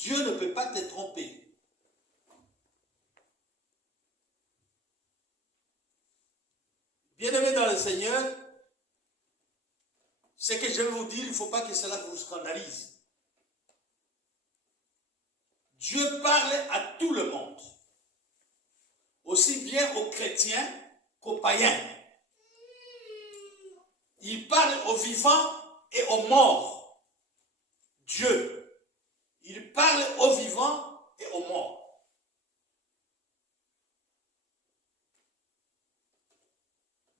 Dieu ne peut pas te tromper. Bien-aimés dans le Seigneur, ce que je vais vous dire, il ne faut pas que cela vous scandalise. Dieu parle à tout le monde, aussi bien aux chrétiens qu'aux païens. Il parle aux vivants et aux morts. Dieu, il parle aux vivants et aux morts.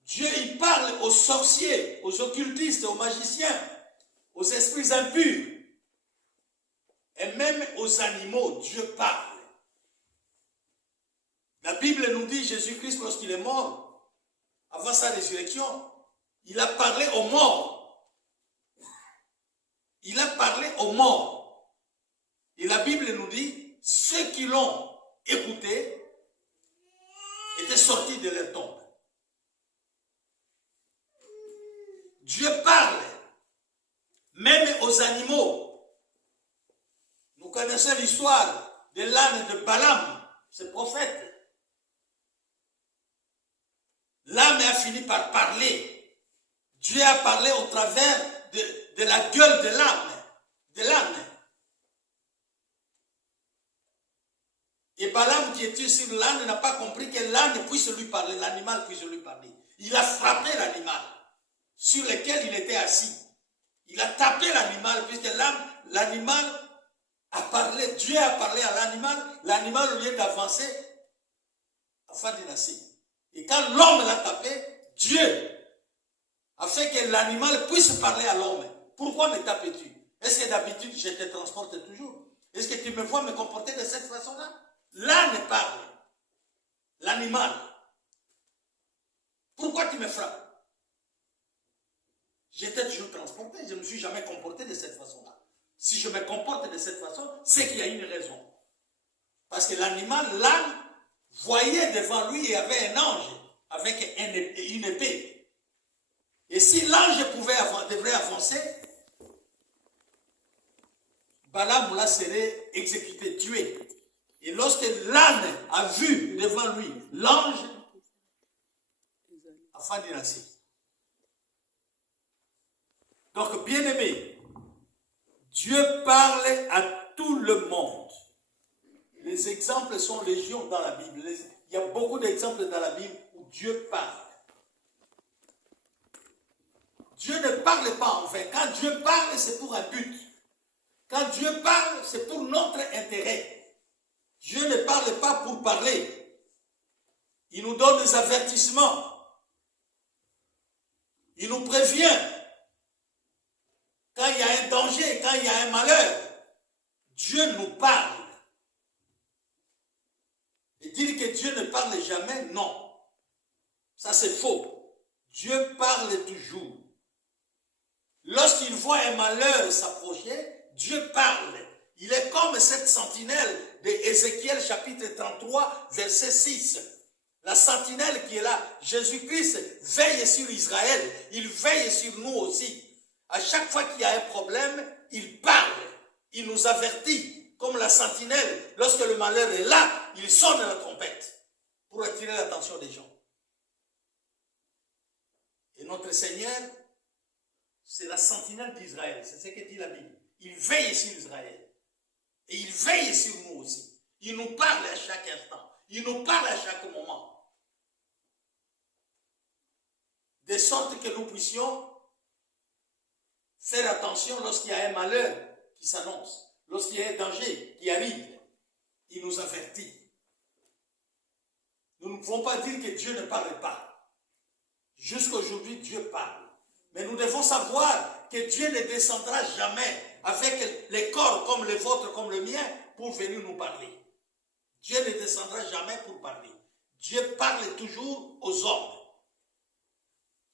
Dieu, il parle aux sorciers, aux occultistes, aux magiciens, aux esprits impurs et même aux animaux. Dieu parle. La Bible nous dit, Jésus-Christ, lorsqu'il est mort, avant sa résurrection, il a parlé aux morts. Il a parlé aux morts. Et la Bible nous dit, ceux qui l'ont écouté étaient sortis de leur tombe. Dieu parle même aux animaux. Nous connaissons l'histoire de l'âne de Balaam, ce prophète. L'âne a fini par parler. Dieu a parlé au travers de la gueule de l'âne. Et Balaam qui était sur l'âne n'a pas compris que l'âne puisse lui parler, l'animal puisse lui parler. Il a frappé l'animal sur lequel il était assis. Il a tapé l'animal puisque l'animal a parlé, Dieu a parlé à l'animal au lieu d'avancer, afin de nasser. Et quand l'homme l'a tapé, Dieu a fait que l'animal puisse parler à l'homme. Pourquoi me tapes-tu? Est-ce que d'habitude je te transporte toujours? Est-ce que tu me vois me comporter de cette façon-là? L'âne parle. L'animal. Pourquoi tu me frappes? J'étais toujours transporté. Je ne me suis jamais comporté de cette façon-là. Si je me comporte de cette façon, c'est qu'il y a une raison. Parce que l'animal, l'âne, voyait devant lui, il y avait un ange avec une épée. Et si l'ange devrait avancer, Balaam là serait exécuté, tué. Et lorsque l'âne a vu devant lui l'ange, afin de nasser. Donc, bien-aimé, Dieu parle à tout le monde. Les exemples sont légion dans la Bible. Il y a beaucoup d'exemples dans la Bible où Dieu parle. Dieu ne parle pas en vain. Quand Dieu parle, c'est pour un but. Quand Dieu parle, c'est pour notre intérêt. Dieu ne parle pas pour parler. Il nous donne des avertissements. Il nous prévient. Quand il y a un danger, quand il y a un malheur, Dieu nous parle. Et dire que Dieu ne parle jamais, non. Ça c'est faux. Dieu parle toujours. Lorsqu'il voit un malheur s'approcher, Dieu parle. Il est comme cette sentinelle de Ézéchiel chapitre 33, verset 6. La sentinelle qui est là, Jésus-Christ veille sur Israël. Il veille sur nous aussi. À chaque fois qu'il y a un problème, il parle. Il nous avertit. Comme la sentinelle, lorsque le malheur est là, il sonne la trompette pour attirer l'attention des gens. Et notre Seigneur, c'est la sentinelle d'Israël. C'est ce que dit la Bible. Il veille sur Israël. Et il veille sur nous aussi. Il nous parle à chaque instant. Il nous parle à chaque moment. De sorte que nous puissions faire attention lorsqu'il y a un malheur qui s'annonce. Lorsqu'il y a un danger qui arrive, il nous avertit. Nous ne pouvons pas dire que Dieu ne parle pas. Jusqu'à aujourd'hui, Dieu parle. Mais nous devons savoir que Dieu ne descendra jamais avec les corps comme le vôtre, comme le mien, pour venir nous parler. Dieu ne descendra jamais pour parler. Dieu parle toujours aux hommes.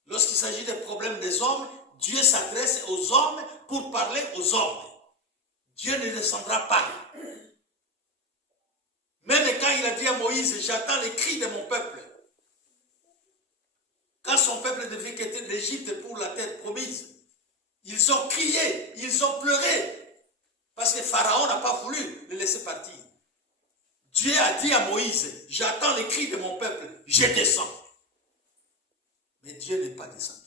Lorsqu'il s'agit des problèmes des hommes, Dieu s'adresse aux hommes pour parler aux hommes. Dieu ne descendra pas. Même quand il a dit à Moïse, j'attends les cris de mon peuple. Quand son peuple devait quitter l'Égypte pour la terre promise, ils ont crié, ils ont pleuré. Parce que Pharaon n'a pas voulu le laisser partir. Dieu a dit à Moïse, j'attends les cris de mon peuple, je descends. Mais Dieu n'est pas descendu.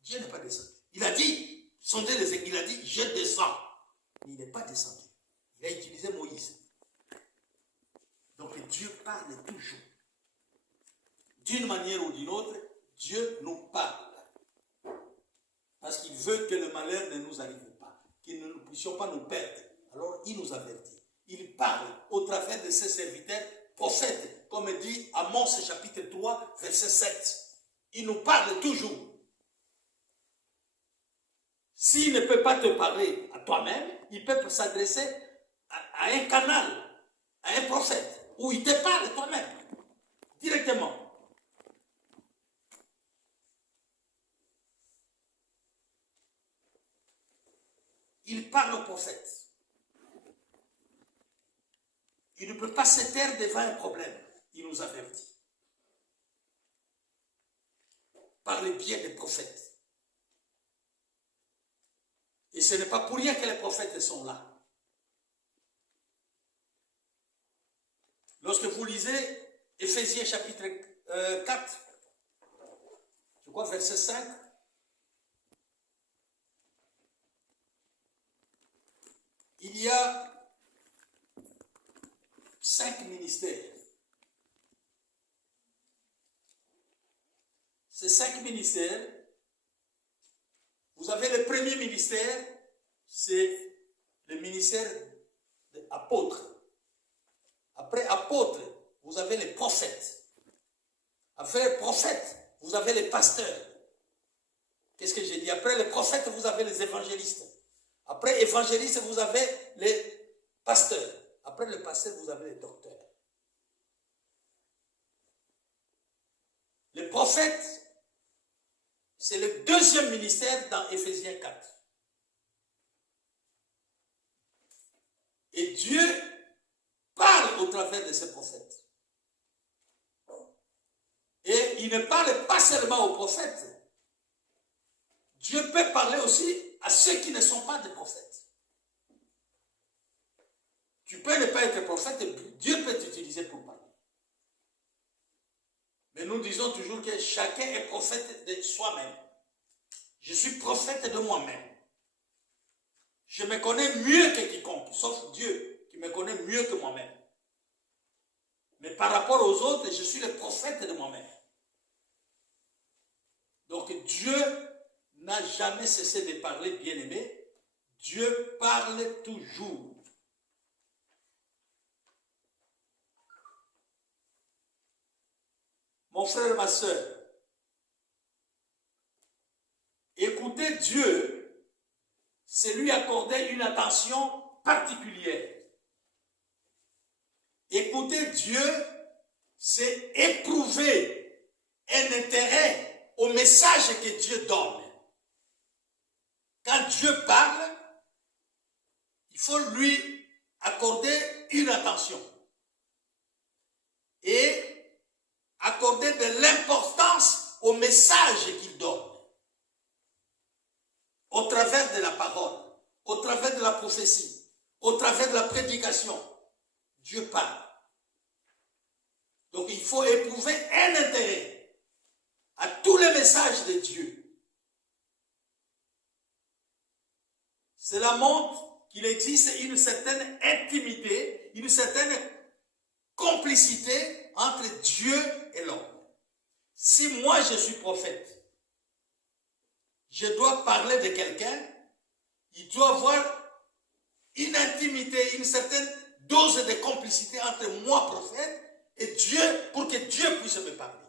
Dieu n'est pas descendu. Il a dit, sondez les écrits, il a dit, je descends. Mais il n'est pas descendu. Il a utilisé Moïse. Donc Dieu parle toujours. D'une manière ou d'une autre, Dieu nous parle. Parce qu'il veut que le malheur ne nous arrive pas. Que nous ne puissions pas nous perdre. Alors il nous avertit. Il parle au travers de ses serviteurs prophètes. Comme dit Amos chapitre 3, verset 7. Il nous parle toujours. S'il ne peut pas te parler à toi-même, il peut s'adresser à un canal, à un prophète, où il te parle toi-même, directement. Il parle au prophète. Il ne peut pas se taire devant un problème. Il nous avertit. Par le biais des prophètes. Et ce n'est pas pour rien que les prophètes sont là. Lorsque vous lisez Éphésiens chapitre 4, je crois verset 5, il y a 5 ministères. Ces 5 ministères, vous avez le premier ministère, c'est le ministère d'apôtre. Après apôtre, vous avez les prophètes. Après les prophètes, vous avez les pasteurs. Qu'est-ce que j'ai dit? Après les prophètes, vous avez les évangélistes. Après évangélistes, vous avez les pasteurs. Après les pasteurs, vous avez les docteurs. Les prophètes, c'est le deuxième ministère dans Éphésiens 4. Et Dieu parle au travers de ces prophètes. Et il ne parle pas seulement aux prophètes. Dieu peut parler aussi à ceux qui ne sont pas des prophètes. Tu peux ne pas être prophète, Dieu peut t'utiliser pour parler. Mais nous disons toujours que chacun est prophète de soi-même. Je suis prophète de moi-même. Je me connais mieux que quiconque, sauf Dieu qui me connaît mieux que moi-même. Mais par rapport aux autres, je suis le prophète de moi-même. Donc Dieu n'a jamais cessé de parler, bien-aimé. Dieu parle toujours. Mon frère et ma soeur, écouter Dieu, c'est lui accorder une attention particulière. Écouter Dieu, c'est éprouver un intérêt au message que Dieu donne. Quand Dieu parle, il faut lui accorder une attention. Et accorder de l'importance au message qu'il donne. Au travers de la parole, au travers de la prophétie, au travers de la prédication, Dieu parle. Donc il faut éprouver un intérêt à tous les messages de Dieu. Cela montre qu'il existe une certaine intimité, une certaine complicité entre Dieu et l'homme. Si moi je suis prophète, je dois parler de quelqu'un, il doit y avoir une intimité, une certaine dose de complicité entre moi, prophète, et Dieu, pour que Dieu puisse me parler.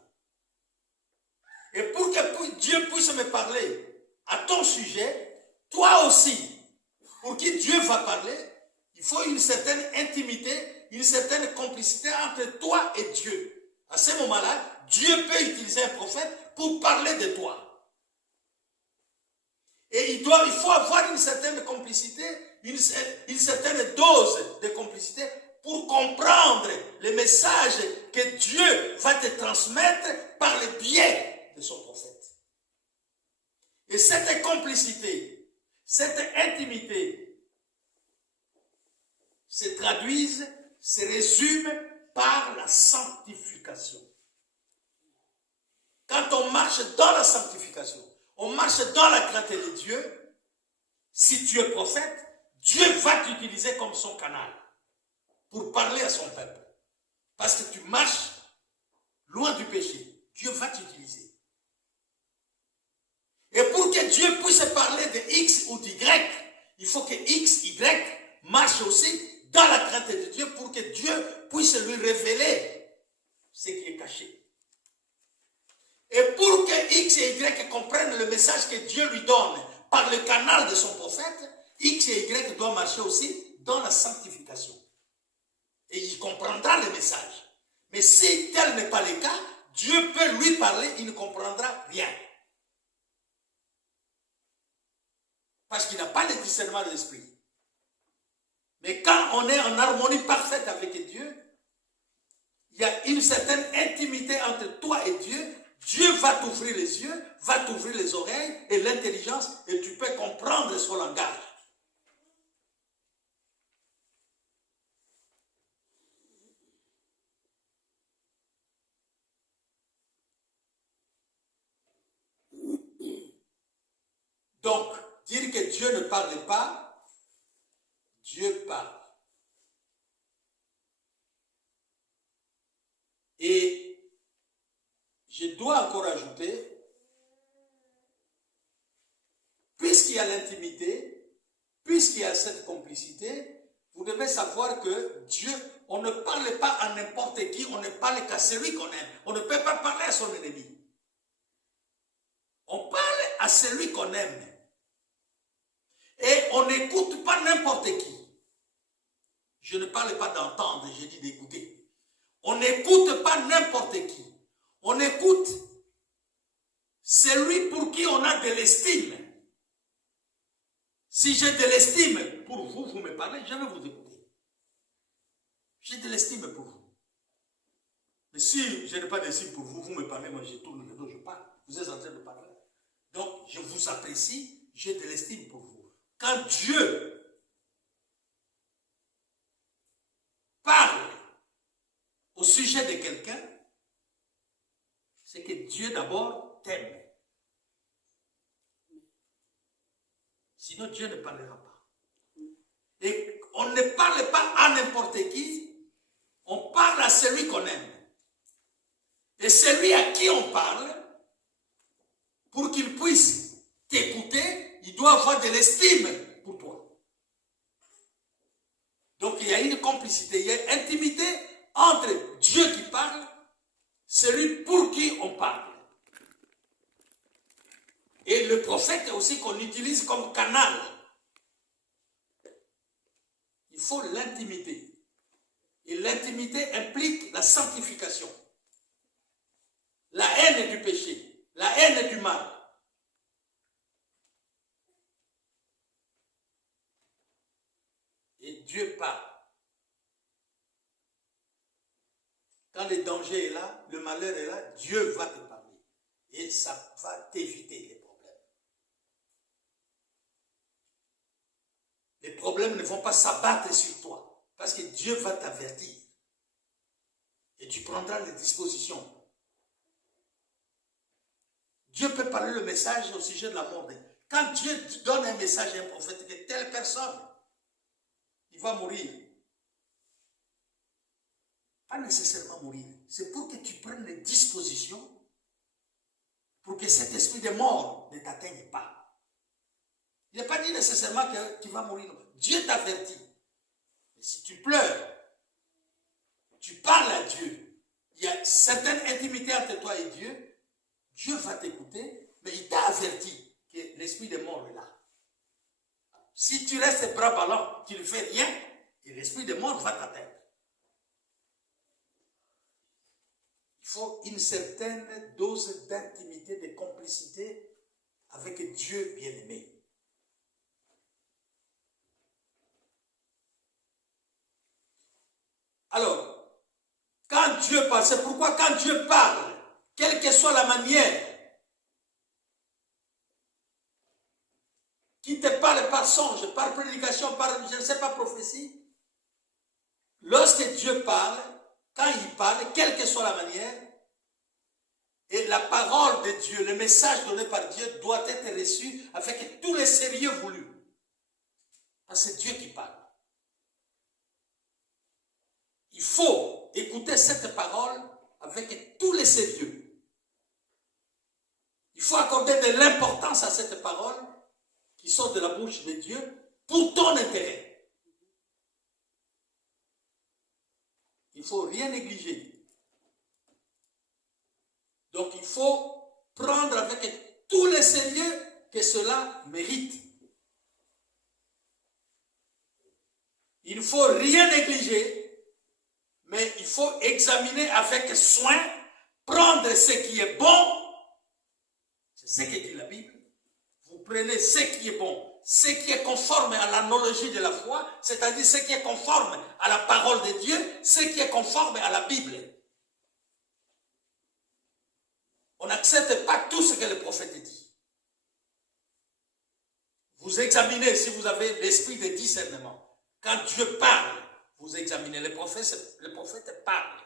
Et pour que Dieu puisse me parler à ton sujet, toi aussi, pour qui Dieu va parler, il faut une certaine intimité, une certaine complicité entre toi et Dieu. À ce moment-là, Dieu peut utiliser un prophète pour parler de toi. Et il faut avoir une certaine complicité, une certaine dose de complicité pour comprendre les messages que Dieu va te transmettre par le biais de son prophète. Et cette complicité, Cette intimité se traduise, se résume par la sanctification. Quand on marche dans la sanctification, on marche dans la crainte de Dieu, si tu es prophète, Dieu va t'utiliser comme son canal pour parler à son peuple. Parce que tu marches loin du péché. Dieu va t'utiliser. Et pour que Dieu puisse parler de X ou d'Y, il faut que X, Y marche aussi dans la crainte de Dieu pour que Dieu puisse lui révéler ce qui est caché. Et pour que X et Y comprennent le message que Dieu lui donne par le canal de son prophète, X et Y doivent marcher aussi dans la sanctification. Et il comprendra le message. Mais si tel n'est pas le cas, Dieu peut lui parler, il ne comprendra rien. Parce qu'il n'a pas le discernement de l'esprit. Mais quand on est en harmonie parfaite avec Dieu, il y a une certaine intimité entre toi et Dieu. Dieu va t'ouvrir les yeux, va t'ouvrir les oreilles et l'intelligence et tu peux comprendre son langage. Donc, dire que Dieu ne parle pas, Dieu parle. Et je dois encore ajouter, puisqu'il y a l'intimité, puisqu'il y a cette complicité, vous devez savoir que Dieu, on ne parle pas à n'importe qui, on ne parle qu'à celui qu'on aime. On ne peut pas parler à son ennemi. On parle à celui qu'on aime. Et on n'écoute pas n'importe qui. Je ne parle pas d'entendre, j'ai dit d'écouter. On n'écoute pas n'importe qui. On écoute celui pour qui on a de l'estime. Si j'ai de l'estime pour vous, vous me parlez, je vais vous écouter. J'ai de l'estime pour vous. Mais si je n'ai pas d'estime pour vous, vous me parlez, moi je tourne le dos, je parle. Vous êtes en train de parler. Donc, je vous apprécie, j'ai de l'estime pour vous. Quand Dieu parle au sujet de quelqu'un, c'est que Dieu d'abord t'aime. Sinon, Dieu ne parlera pas. Et on ne parle pas à n'importe qui, on parle à celui qu'on aime. Et celui à qui on parle, pour qu'il puisse t'écouter, il doit avoir de l'estime pour toi. Donc il y a une complicité, il y a une intimité entre Dieu qui parle, celui pour qui on parle. Et le prophète aussi qu'on utilise comme canal. Il faut l'intimité. Et l'intimité implique la sanctification. La haine du péché, la haine du mal. Et Dieu parle. Quand le danger est là, le malheur est là, Dieu va te parler. Et ça va t'éviter les problèmes. Les problèmes ne vont pas s'abattre sur toi. Parce que Dieu va t'avertir. Et tu prendras les dispositions. Dieu peut parler le message au sujet de la mort. Quand Dieu donne un message à un prophète que telle personne, il va mourir. Pas nécessairement mourir. C'est pour que tu prennes les dispositions pour que cet esprit de mort ne t'atteigne pas. Il n'est pas dit nécessairement que tu vas mourir. Dieu t'avertit. Mais si tu pleures, tu parles à Dieu, il y a certaine intimité entre toi et Dieu, Dieu va t'écouter, mais il t'a averti que l'esprit de mort est là. Si tu restes bras ballants, tu ne fais rien, et l'esprit de mort va t'atteindre. Il faut une certaine dose d'intimité, de complicité avec Dieu bien-aimé. Alors, quand Dieu parle, c'est pourquoi quand Dieu parle, quelle que soit la manière qui te parle par songe, par prédication, par, je ne sais pas, prophétie, lorsque Dieu parle, quand il parle, quelle que soit la manière, et la parole de Dieu, le message donné par Dieu doit être reçu avec tous les sérieux voulus. Parce que c'est Dieu qui parle. Il faut écouter cette parole avec tous les sérieux. Il faut accorder de l'importance à cette parole qui sort de la bouche de Dieu pour ton intérêt. Il ne faut rien négliger. Donc il faut prendre avec tous les sérieux que cela mérite. Il ne faut rien négliger, mais il faut examiner avec soin, prendre ce qui est bon, c'est ce que dit la Bible. Vous prenez ce qui est bon, ce qui est conforme à l'analogie de la foi, c'est-à-dire ce qui est conforme à la parole de Dieu, ce qui est conforme à la Bible. On n'accepte pas tout ce que le prophète dit. Vous examinez si vous avez l'esprit de discernement. Quand Dieu parle, vous examinez. Le prophète parle.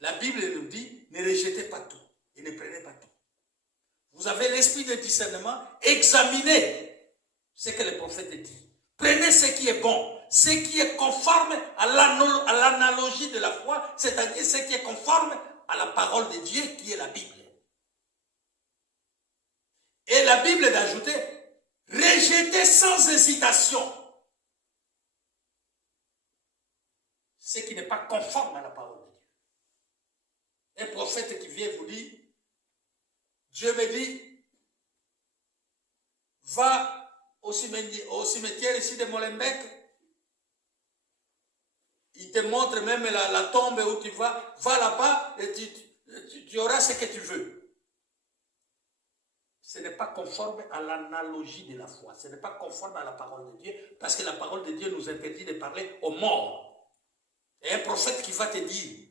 La Bible nous dit, ne rejetez pas tout et ne prenez pas tout. Vous avez l'esprit de discernement, examinez ce que le prophète dit. Prenez ce qui est bon, ce qui est conforme à l'analogie de la foi, c'est-à-dire ce qui est conforme à la parole de Dieu qui est la Bible. Et la Bible d'ajouter, rejetez sans hésitation ce qui n'est pas conforme à la parole de Dieu. Un prophète qui vient vous dire, Dieu me dit, va au cimetière ici de Molenbeek, il te montre même la tombe où tu vas, va là-bas et tu auras ce que tu veux. Ce n'est pas conforme à l'analogie de la foi, ce n'est pas conforme à la parole de Dieu, parce que la parole de Dieu nous interdit de parler aux morts. Et un prophète qui va te dire,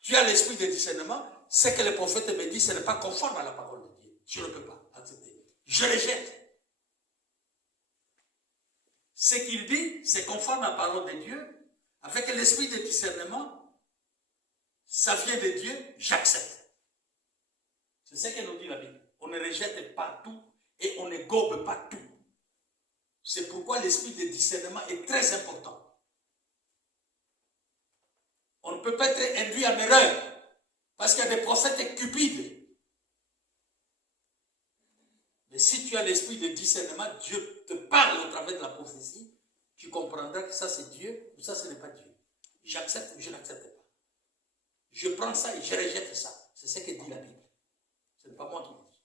tu as l'esprit de discernement, ce que le prophète me dit, ce n'est pas conforme à la parole de Dieu. Je ne peux pas accepter. Je rejette. Ce qu'il dit, c'est conforme à la parole de Dieu. Avec l'esprit de discernement, ça vient de Dieu, j'accepte. C'est ce que nous dit la Bible. On ne rejette pas tout et on ne gobe pas tout. C'est pourquoi l'esprit de discernement est très important. On ne peut pas être induit en erreur. Parce qu'il y a des prophètes cupides. Mais si tu as l'esprit de discernement, Dieu te parle au travers de la prophétie, tu comprendras que ça c'est Dieu ou ça ce n'est pas Dieu. J'accepte ou je n'accepte pas. Je prends ça et je rejette ça. C'est ce que dit la Bible. Ce n'est pas moi qui le dis.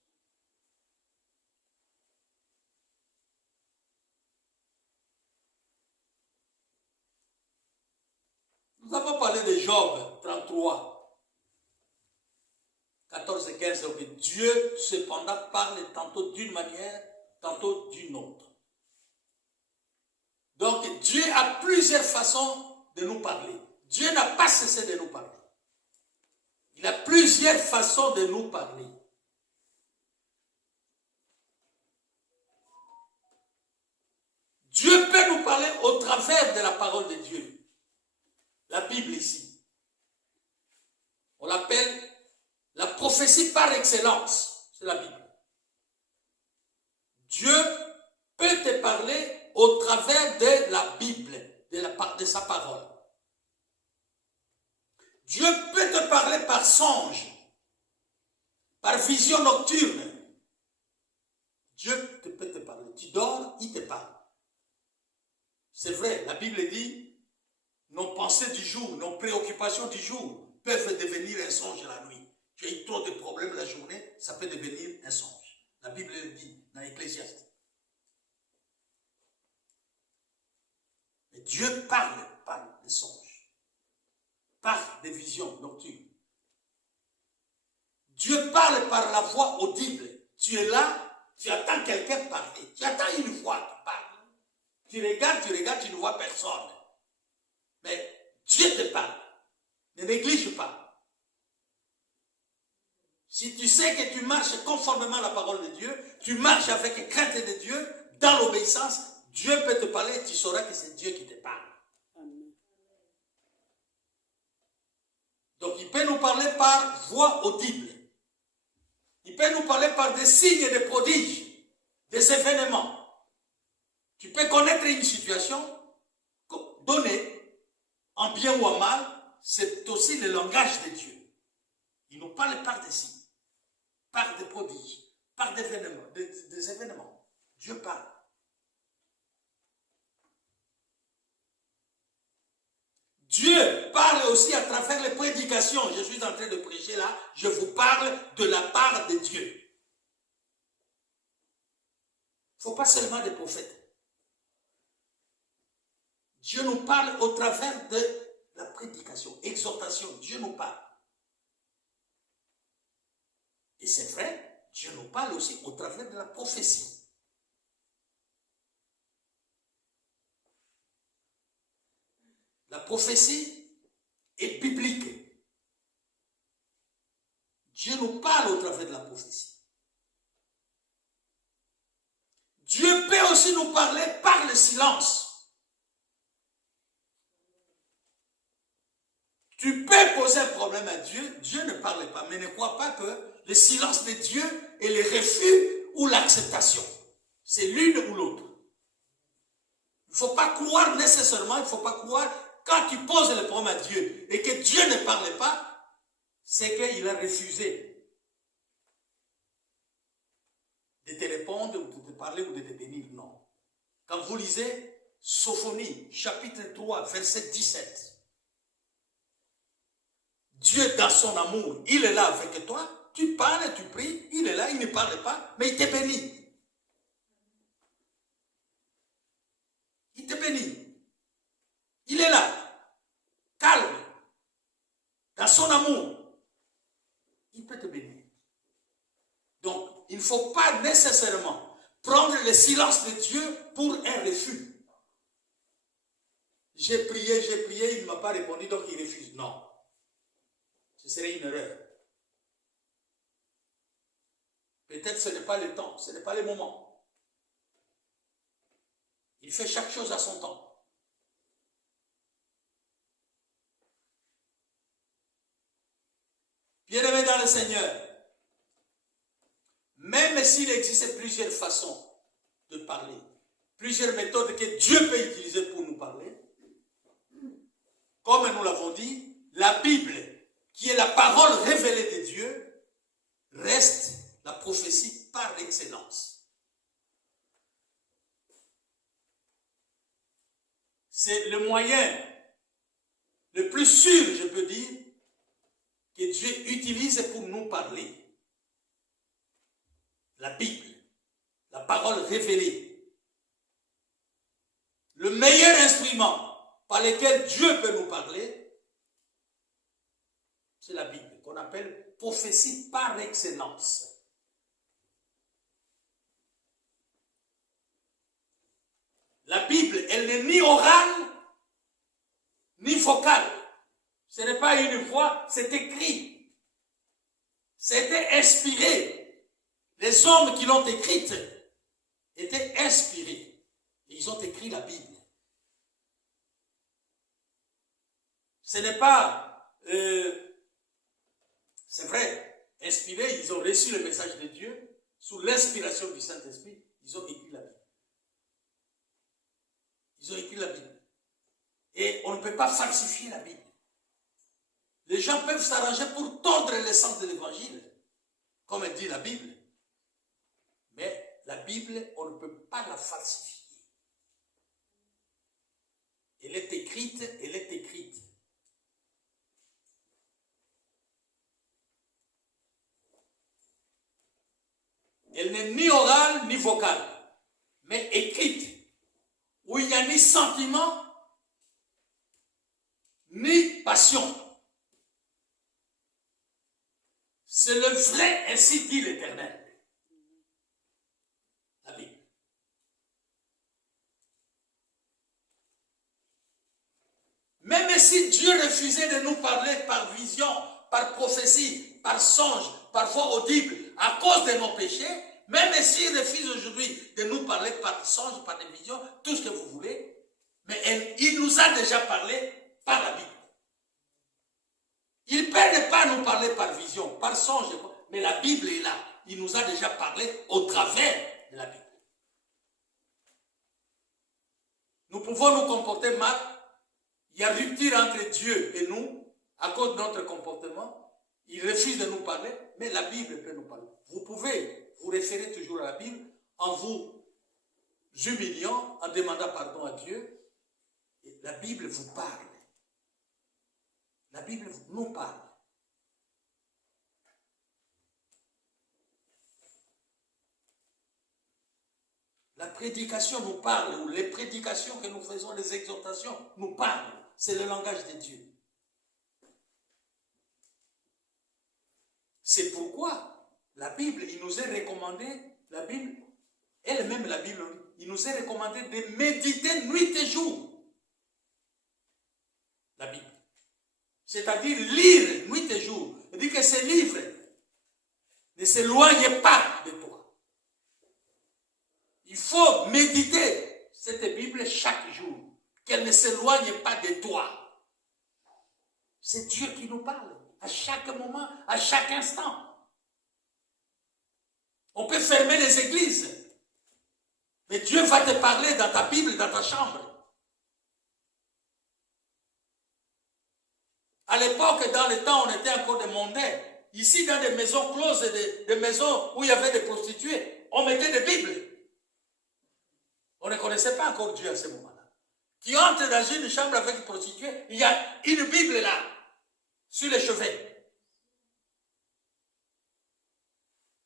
Nous avons parlé de Job 33. 14 et 15, donc Dieu cependant parle tantôt d'une manière, tantôt d'une autre. Donc Dieu a plusieurs façons de nous parler. Dieu n'a pas cessé de nous parler. Il a plusieurs façons de nous parler. Dieu peut nous parler au travers de la parole de Dieu. La Bible ici. On l'appelle la prophétie par excellence, c'est la Bible. Dieu peut te parler au travers de la Bible, de sa parole. Dieu peut te parler par songe, par vision nocturne. Dieu peut te parler. Tu dors, il te parle. C'est vrai, la Bible dit, nos pensées du jour, nos préoccupations du jour peuvent devenir un songe la nuit. Tu as eu trop de problèmes la journée, ça peut devenir un songe. La Bible le dit dans l'Ecclésiaste. Mais Dieu parle par des songes, par des visions nocturnes. Dieu parle par la voix audible. Tu es là, tu attends quelqu'un parler. Tu attends une voix qui parle. Tu regardes, tu ne vois personne. Mais Dieu te parle. Ne néglige pas. Si tu sais que tu marches conformément à la parole de Dieu, tu marches avec crainte de Dieu, dans l'obéissance, Dieu peut te parler et tu sauras que c'est Dieu qui te parle. Amen. Donc il peut nous parler par voix audible. Il peut nous parler par des signes et des prodiges, des événements. Tu peux connaître une situation donnée, en bien ou en mal, c'est aussi le langage de Dieu. Il nous parle par des signes, par des prodiges, par des événements. Dieu parle. Dieu parle aussi à travers les prédications. Je suis en train de prêcher là, je vous parle de la part de Dieu. Il ne faut pas seulement des prophètes. Dieu nous parle au travers de la prédication, exhortation. Dieu nous parle. Et c'est vrai, Dieu nous parle aussi au travers de la prophétie. La prophétie est biblique. Dieu nous parle au travers de la prophétie. Dieu peut aussi nous parler par le silence. Tu peux poser un problème à Dieu, Dieu ne parle pas, mais ne crois pas que le silence de Dieu est le refus ou l'acceptation. C'est l'une ou l'autre. Il ne faut pas croire nécessairement, il ne faut pas croire, quand tu poses le problème à Dieu et que Dieu ne parle pas, c'est qu'il a refusé de te répondre ou de te parler ou de te bénir. Non. Quand vous lisez Sophonie, chapitre 3, verset 17, Dieu dans son amour, il est là avec toi, tu parles, tu pries, il est là, il ne parle pas, mais il te bénit. Il te bénit. Il est là, calme, dans son amour. Il peut te bénir. Donc, il ne faut pas nécessairement prendre le silence de Dieu pour un refus. J'ai prié, il ne m'a pas répondu, donc il refuse. Non. Ce serait une erreur. Peut-être ce n'est pas le temps, ce n'est pas le moment. Il fait chaque chose à son temps. Bien-aimés dans le Seigneur, même s'il existe plusieurs façons de parler, plusieurs méthodes que Dieu peut utiliser pour nous parler, comme nous l'avons dit, la Bible, qui est la parole révélée de Dieu, reste la prophétie par excellence. C'est le moyen le plus sûr, je peux dire, que Dieu utilise pour nous parler. La Bible, la parole révélée. Le meilleur instrument par lequel Dieu peut nous parler, c'est la Bible, qu'on appelle prophétie par excellence. La Bible, elle n'est ni orale, ni vocale. Ce n'est pas une voix, c'est écrit. C'était inspiré. Les hommes qui l'ont écrite étaient inspirés. Et ils ont écrit la Bible. Ce n'est pas, c'est vrai, inspirés, ils ont reçu le message de Dieu, sous l'inspiration du Saint-Esprit, ils ont écrit la Bible. Ils ont écrit la Bible. Et on ne peut pas falsifier la Bible. Les gens peuvent s'arranger pour tordre l'essence de l'évangile, comme dit la Bible. Mais la Bible, on ne peut pas la falsifier. Elle est écrite, elle est écrite. Elle n'est ni orale ni vocale, mais écrite, où il n'y a ni sentiment, ni passion. C'est le vrai, ainsi dit l'Éternel. La Bible. Même si Dieu refusait de nous parler par vision, par prophétie, par songe, parfois audibles à cause de nos péchés, même s'il refuse aujourd'hui de nous parler par des songes, par des visions, tout ce que vous voulez, mais il nous a déjà parlé par la Bible. Il peut ne pas nous parler par vision, par songe, mais la Bible est là. Il nous a déjà parlé au travers de la Bible. Nous pouvons nous comporter mal. Il y a rupture entre Dieu et nous à cause de notre comportement. Il refuse de nous parler, mais la Bible peut nous parler. Vous pouvez vous référer toujours à la Bible en vous humiliant, en demandant pardon à Dieu. Et la Bible vous parle. La Bible nous parle. La prédication nous parle, ou les prédications que nous faisons, les exhortations nous parlent. C'est le langage de Dieu. C'est pourquoi la Bible, il nous est recommandé, la Bible, elle-même la Bible, il nous est recommandé de méditer nuit et jour. La Bible. C'est-à-dire lire nuit et jour. Il dit que ces livres ne s'éloignent pas de toi. Il faut méditer cette Bible chaque jour, qu'elle ne s'éloigne pas de toi. C'est Dieu qui nous parle, à chaque moment, à chaque instant. On peut fermer les églises, mais Dieu va te parler dans ta Bible, dans ta chambre. À l'époque, dans le temps, on était encore des mondains. Ici, dans des maisons closes, des maisons où il y avait des prostituées, on mettait des Bibles. On ne connaissait pas encore Dieu à ce moment-là. Tu entres dans une chambre avec une prostituée, il y a une Bible là, sur les chevet.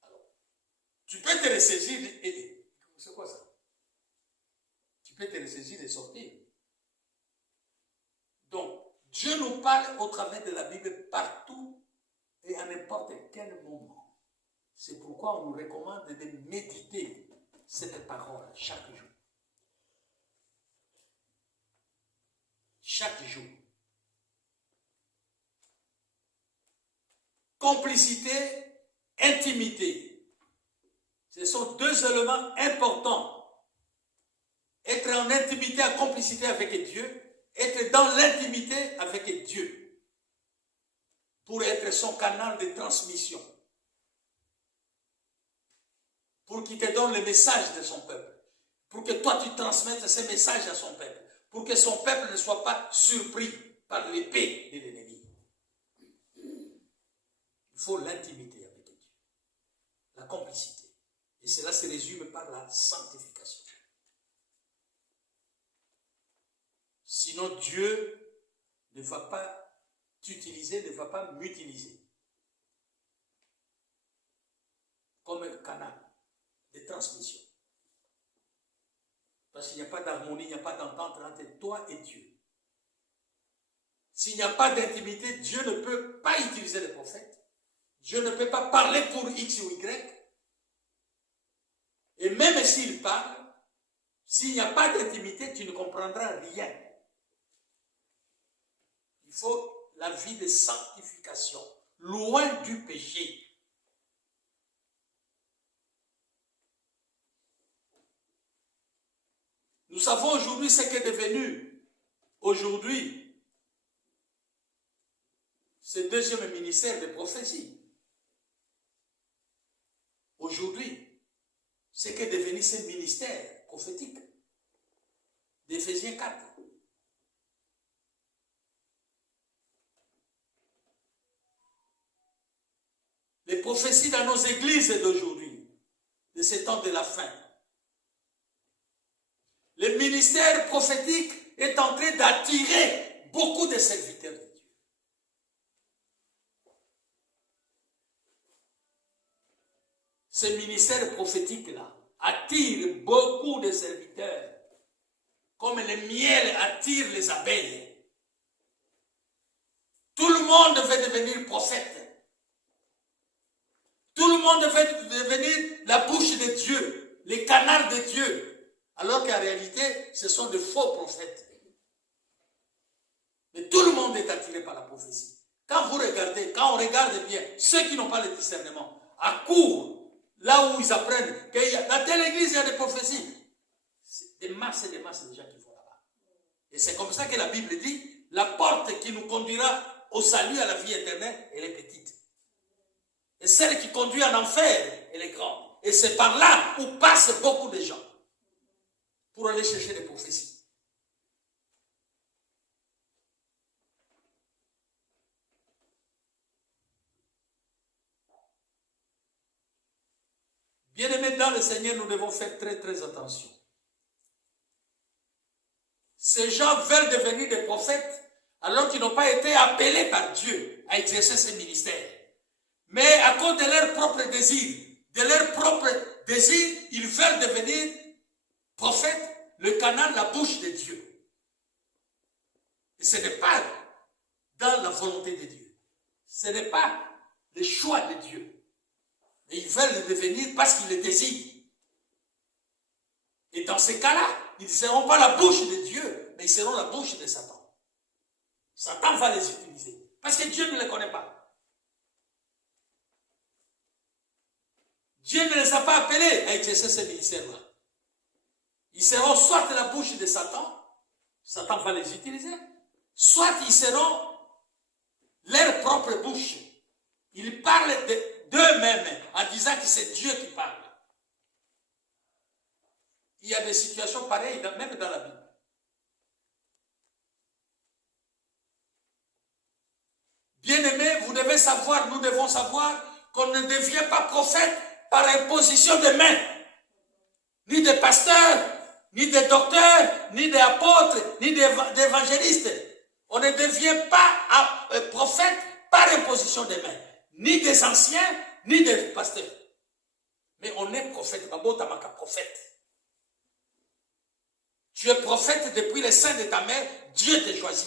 Alors, tu peux te ressaisir et... C'est quoi ça? Tu peux te ressaisir et sortir. Donc, Dieu nous parle au travers de la Bible partout et à n'importe quel moment. C'est pourquoi on nous recommande de méditer cette parole chaque jour. Chaque jour. Complicité, intimité. Ce sont deux éléments importants. Être en intimité, en complicité avec Dieu, être dans l'intimité avec Dieu, pour être son canal de transmission, pour qu'il te donne le message de son peuple, pour que toi tu transmettes ces messages à son peuple, pour que son peuple ne soit pas surpris par l'épée de l'ennemi. Il faut l'intimité avec Dieu, la complicité. Et cela se résume par la sanctification. Sinon, Dieu ne va pas t'utiliser, ne va pas m'utiliser comme un canal de transmission. Parce qu'il n'y a pas d'harmonie, il n'y a pas d'entente entre toi et Dieu. S'il n'y a pas d'intimité, Dieu ne peut pas utiliser les prophètes. Dieu ne peut pas parler pour X ou Y. Et même s'il parle, s'il n'y a pas d'intimité, tu ne comprendras rien. Il faut la vie de sanctification, loin du péché. Nous savons aujourd'hui ce qu'est devenu aujourd'hui ce deuxième ministère de prophétie. Aujourd'hui, ce qu'est devenu ce ministère prophétique d'Éphésiens 4. Les prophéties dans nos églises d'aujourd'hui, de ces temps de la fin. Le ministère prophétique est en train d'attirer beaucoup de serviteurs de Dieu. Ce ministère prophétique-là attire beaucoup de serviteurs, comme le miel attire les abeilles. Tout le monde veut devenir prophète. Tout le monde veut devenir la bouche de Dieu, les canards de Dieu. Alors qu'en réalité, ce sont de faux prophètes. Mais tout le monde est attiré par la prophétie. Quand vous regardez, quand on regarde bien, ceux qui n'ont pas le discernement, accourent là où ils apprennent qu'il y a, dans telle église, il y a des prophéties. Des masses et des masses de gens qui vont là-bas. Et c'est comme ça que la Bible dit, la porte qui nous conduira au salut, à la vie éternelle, elle est petite. Et celle qui conduit en enfer, elle est grande. Et c'est par là où passent beaucoup de gens pour aller chercher des prophéties. Bien-aimés dans le Seigneur, nous devons faire très très attention. Ces gens veulent devenir des prophètes alors qu'ils n'ont pas été appelés par Dieu à exercer ce ministère. Mais à cause de leur propre désir, ils veulent devenir prophètes, le canal, la bouche de Dieu. Et ce n'est pas dans la volonté de Dieu. Ce n'est pas le choix de Dieu. Mais ils veulent le devenir parce qu'ils le désirent. Et dans ces cas-là, ils ne seront pas la bouche de Dieu, mais ils seront la bouche de Satan. Satan va les utiliser. Parce que Dieu ne les connaît pas. Dieu ne les a pas appelés à exercer ce ministère-là. Ils seront soit la bouche de Satan, Satan va les utiliser, soit ils seront leur propre bouche. Ils parlent d'eux-mêmes en disant que c'est Dieu qui parle. Il y a des situations pareilles, même dans la Bible. Bien-aimés, vous devez savoir, nous devons savoir qu'on ne devient pas prophète par imposition de main, ni de pasteurs, ni de docteurs, ni d'apôtres, ni d'évangélistes. On ne devient pas prophète par imposition de main, ni des anciens, ni des pasteurs. Mais on est prophète, prophète. Tu es prophète depuis le sein de ta mère, Dieu t'a choisi.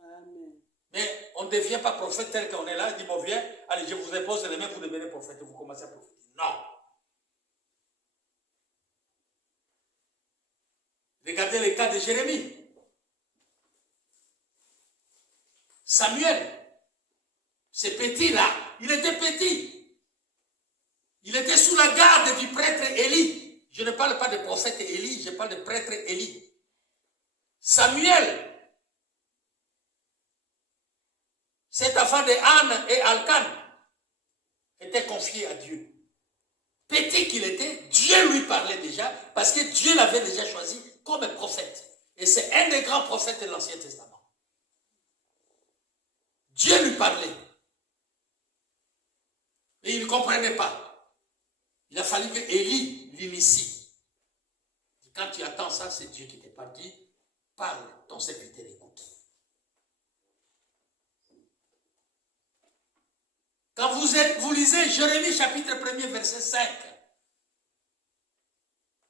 Amen. Mais on ne devient pas prophète tel qu'on est là, il dit, bon, viens, allez, je vous impose les mains, vous devenez prophète, vous commencez à prophétiser. Non. Regardez le cas de Jérémie. Samuel, ce petit-là, il était petit. Il était sous la garde du prêtre Élie. Je ne parle pas de prophète Élie, je parle de prêtre Élie. Samuel, cet enfant de Anne et Alcan, était confié à Dieu. Petit qu'il était, Dieu lui parlait déjà, parce que Dieu l'avait déjà choisi comme prophète. Et c'est un des grands prophètes de l'Ancien Testament. Dieu lui parlait. Et il ne comprenait pas. Il a fallu que Élie l'initie. Quand tu attends ça, c'est Dieu qui t'a dit, parle, ton serviteur écoute. Quand vous lisez Jérémie chapitre 1er verset 5,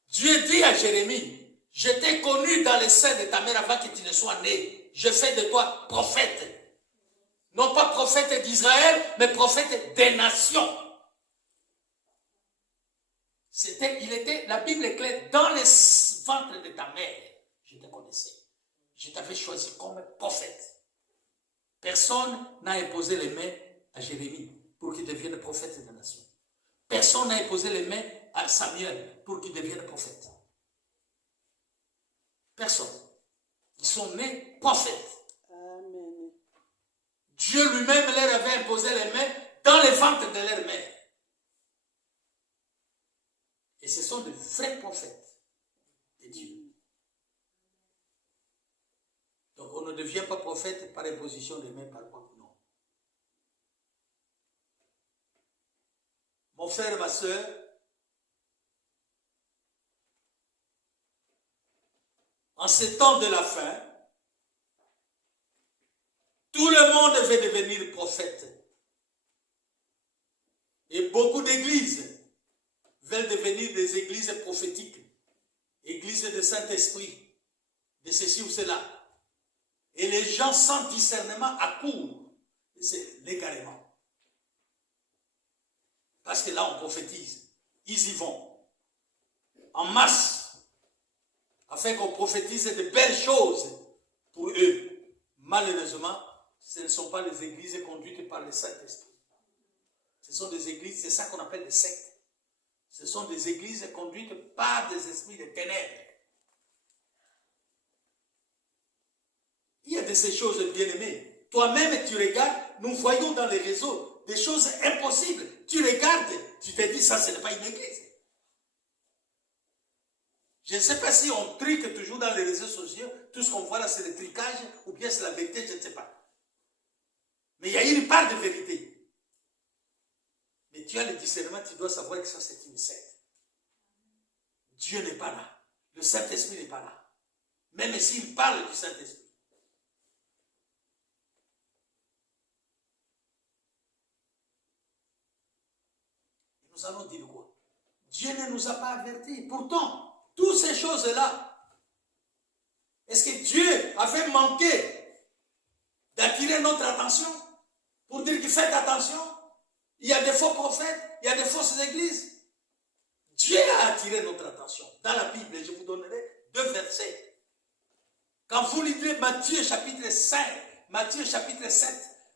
Dieu dit à Jérémie, je t'ai connu dans le sein de ta mère avant que tu ne sois né. Je fais de toi prophète. Non pas prophète d'Israël, mais prophète des nations. La Bible est claire, dans le ventre de ta mère, je te connaissais. Je t'avais choisi comme prophète. Personne n'a imposé les mains à Jérémie pour qu'il devienne prophète des nations. Personne n'a imposé les mains à Samuel pour qu'il devienne prophète. Personne. Ils sont nés prophètes. Amen. Dieu lui-même leur avait imposé les mains dans les ventres de leur mère. Et ce sont de vrais prophètes de Dieu. Donc on ne devient pas prophète par imposition des mains par quoi? Non. Mon frère et ma soeur, en ces temps de la fin, tout le monde veut devenir prophète. Et beaucoup d'églises veulent devenir des églises prophétiques, églises de Saint-Esprit, de ceci ou cela. Et les gens sans discernement accourent, c'est légalement. Parce que là on prophétise, ils y vont, en masse, afin qu'on prophétise de belles choses pour eux. Malheureusement, ce ne sont pas les églises conduites par le Saint-Esprit. Ce sont des églises, c'est ça qu'on appelle des sectes. Ce sont des églises conduites par des esprits de ténèbres. Il y a de ces choses bien-aimées. Toi-même, tu regardes, nous voyons dans les réseaux des choses impossibles. Tu regardes, tu te dis, ça, ce n'est pas une église. Je ne sais pas si on trique toujours dans les réseaux sociaux, tout ce qu'on voit là, c'est le tricage, ou bien c'est la vérité, je ne sais pas. Mais il y a une part de vérité. Mais tu as le discernement, tu dois savoir que ça, c'est une secte. Dieu n'est pas là. Le Saint-Esprit n'est pas là. Même s'il parle du Saint-Esprit. Nous allons dire quoi? Dieu ne nous a pas avertis. Pourtant, toutes ces choses-là, est-ce que Dieu avait manqué d'attirer notre attention pour dire que faites attention, il y a des faux prophètes, il y a des fausses églises. Dieu a attiré notre attention. Dans la Bible, je vous donnerai 2 versets. Quand vous lisez Matthieu chapitre 5, Matthieu chapitre 7,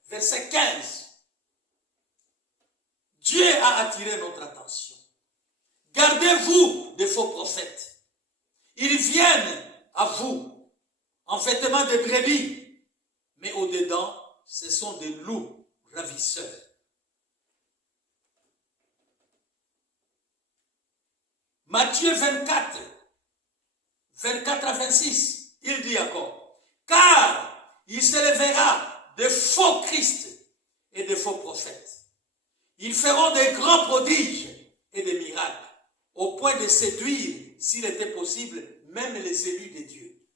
verset 15, Dieu a attiré notre attention. Gardez-vous des faux prophètes. Ils viennent à vous en vêtements de brebis, mais au-dedans, ce sont des loups ravisseurs. Matthieu 24, 24 à 26, il dit encore, car il se lèvera de faux Christ et de faux prophètes. Ils feront des grands prodiges et des miracles, au point de séduire, s'il était possible, même les élus de Dieu.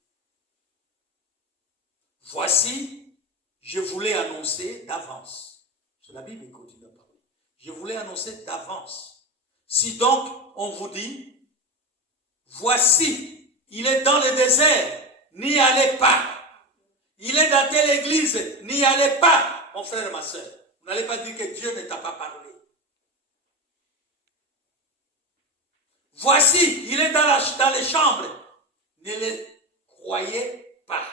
Voici, je voulais annoncer d'avance. C'est la Bible qui continue à parler. Je voulais annoncer d'avance. Si donc on vous dit, voici, il est dans le désert, n'y allez pas. Il est dans telle église, n'y allez pas, mon frère et ma soeur. Vous n'allez pas dire que Dieu ne t'a pas parlé. Voici, il est dans les chambres. Ne le croyez pas.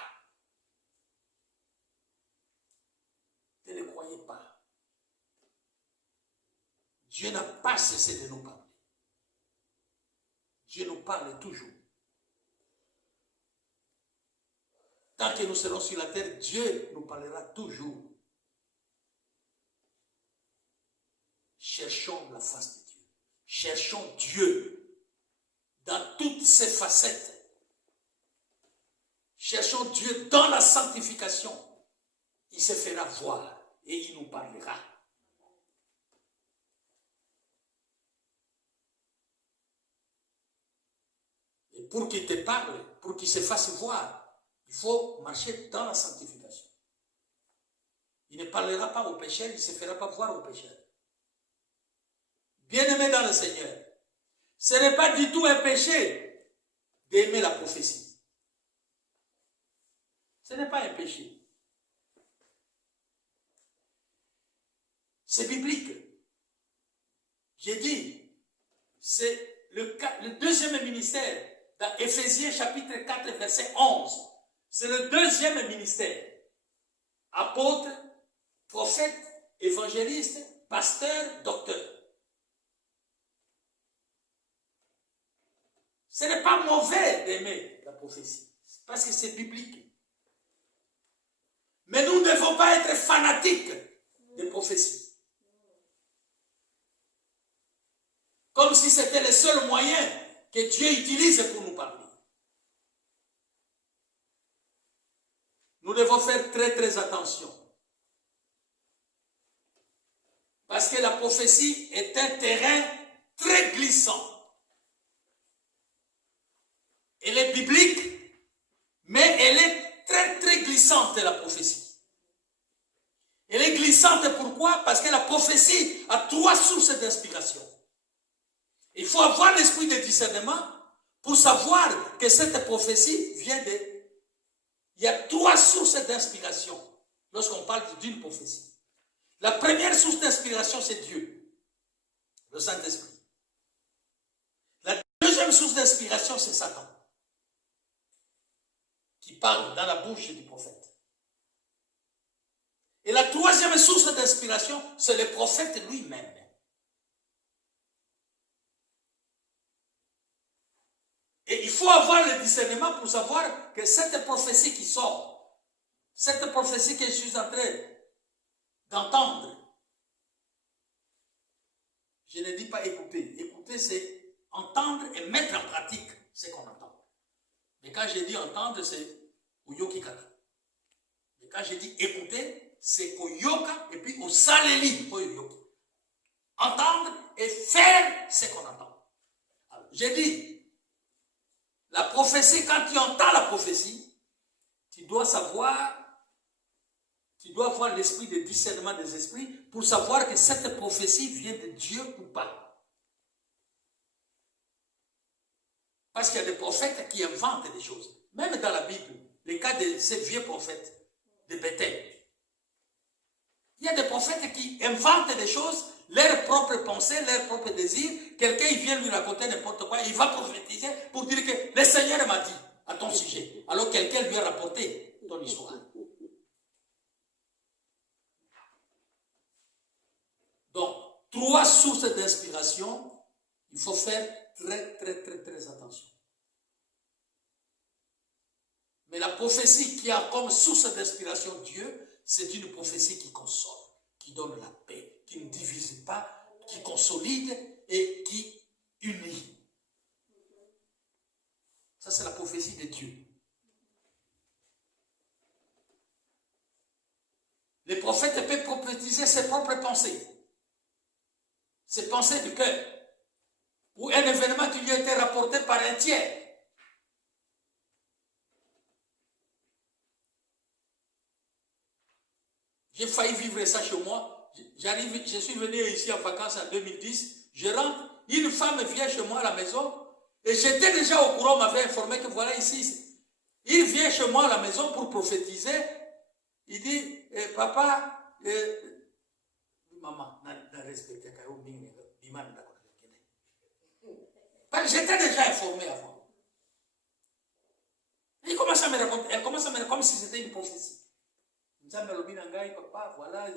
Ne le croyez pas. Dieu n'a pas cessé de nous parler. Dieu nous parle toujours. Tant que nous serons sur la terre, Dieu nous parlera toujours. Cherchons la face de Dieu. Cherchons Dieu dans toutes ses facettes. Cherchons Dieu dans la sanctification. Il se fera voir et il nous parlera. Et pour qu'il te parle, pour qu'il se fasse voir, il faut marcher dans la sanctification. Il ne parlera pas aux pécheurs, il ne se fera pas voir aux pécheurs. Bien-aimé dans le Seigneur, ce n'est pas du tout un péché d'aimer la prophétie. Ce n'est pas un péché. C'est biblique. J'ai dit, c'est le deuxième ministère dans Éphésiens chapitre 4 verset 11. C'est le deuxième ministère. Apôtre, prophète, évangéliste, pasteur, docteur. Ce n'est pas mauvais d'aimer la prophétie, parce que c'est biblique. Mais nous ne devons pas être fanatiques des prophéties. Comme si c'était le seul moyen que Dieu utilise pour nous parler. Nous devons faire très très attention. Parce que la prophétie est un terrain très glissant. Elle est biblique, mais elle est très très glissante, la prophétie. Elle est glissante pourquoi? Parce que la prophétie a 3 sources d'inspiration. Il faut avoir l'esprit de discernement pour savoir que cette prophétie vient de... Il y a 3 sources d'inspiration lorsqu'on parle d'une prophétie. La première source d'inspiration, c'est Dieu, le Saint-Esprit. La deuxième source d'inspiration, c'est Satan, qui parle dans la bouche du prophète. Et la troisième source d'inspiration, c'est le prophète lui-même. Et il faut avoir le discernement pour savoir que cette prophétie qui sort, cette prophétie que je suis en train d'entendre, je ne dis pas écouter. Écouter, c'est entendre et mettre en pratique ce qu'on entend. Mais quand je dis entendre, c'est Uyoki Kaka. Mais quand je dis écouter, c'est Koyoka et puis au Saleli. Entendre et faire ce qu'on entend. J'ai dit, la prophétie, quand tu entends la prophétie, tu dois savoir, tu dois avoir l'esprit de discernement des esprits pour savoir que cette prophétie vient de Dieu ou pas. Parce qu'il y a des prophètes qui inventent des choses. Même dans la Bible, les cas de ces vieux prophètes de Bethel. Il y a des prophètes qui inventent des choses, leurs propres pensées, leurs propres désirs. Quelqu'un il vient lui raconter n'importe quoi, il va prophétiser pour dire que le Seigneur m'a dit à ton sujet. Alors quelqu'un lui a rapporté ton histoire. Donc, 3 sources d'inspiration, il faut faire très attention. Mais la prophétie qui a comme source d'inspiration Dieu, c'est une prophétie qui console, qui donne la paix, qui ne divise pas, qui consolide et qui unit. Ça, c'est la prophétie de Dieu. Les prophètes peuvent prophétiser ses propres pensées, ses pensées du cœur, ou un événement qui lui a été rapporté par un tiers. J'ai failli vivre ça chez moi. Je suis venu ici en vacances en 2010. Je rentre, une femme vient chez moi à la maison. Et j'étais déjà au courant, on m'avait informé que voilà ici. Il vient chez moi à la maison pour prophétiser. Il dit, papa, maman, j'étais déjà informé avant. Il commence à me raconter, elle commence à me raconter comme si c'était une prophétie. Papa, voilà,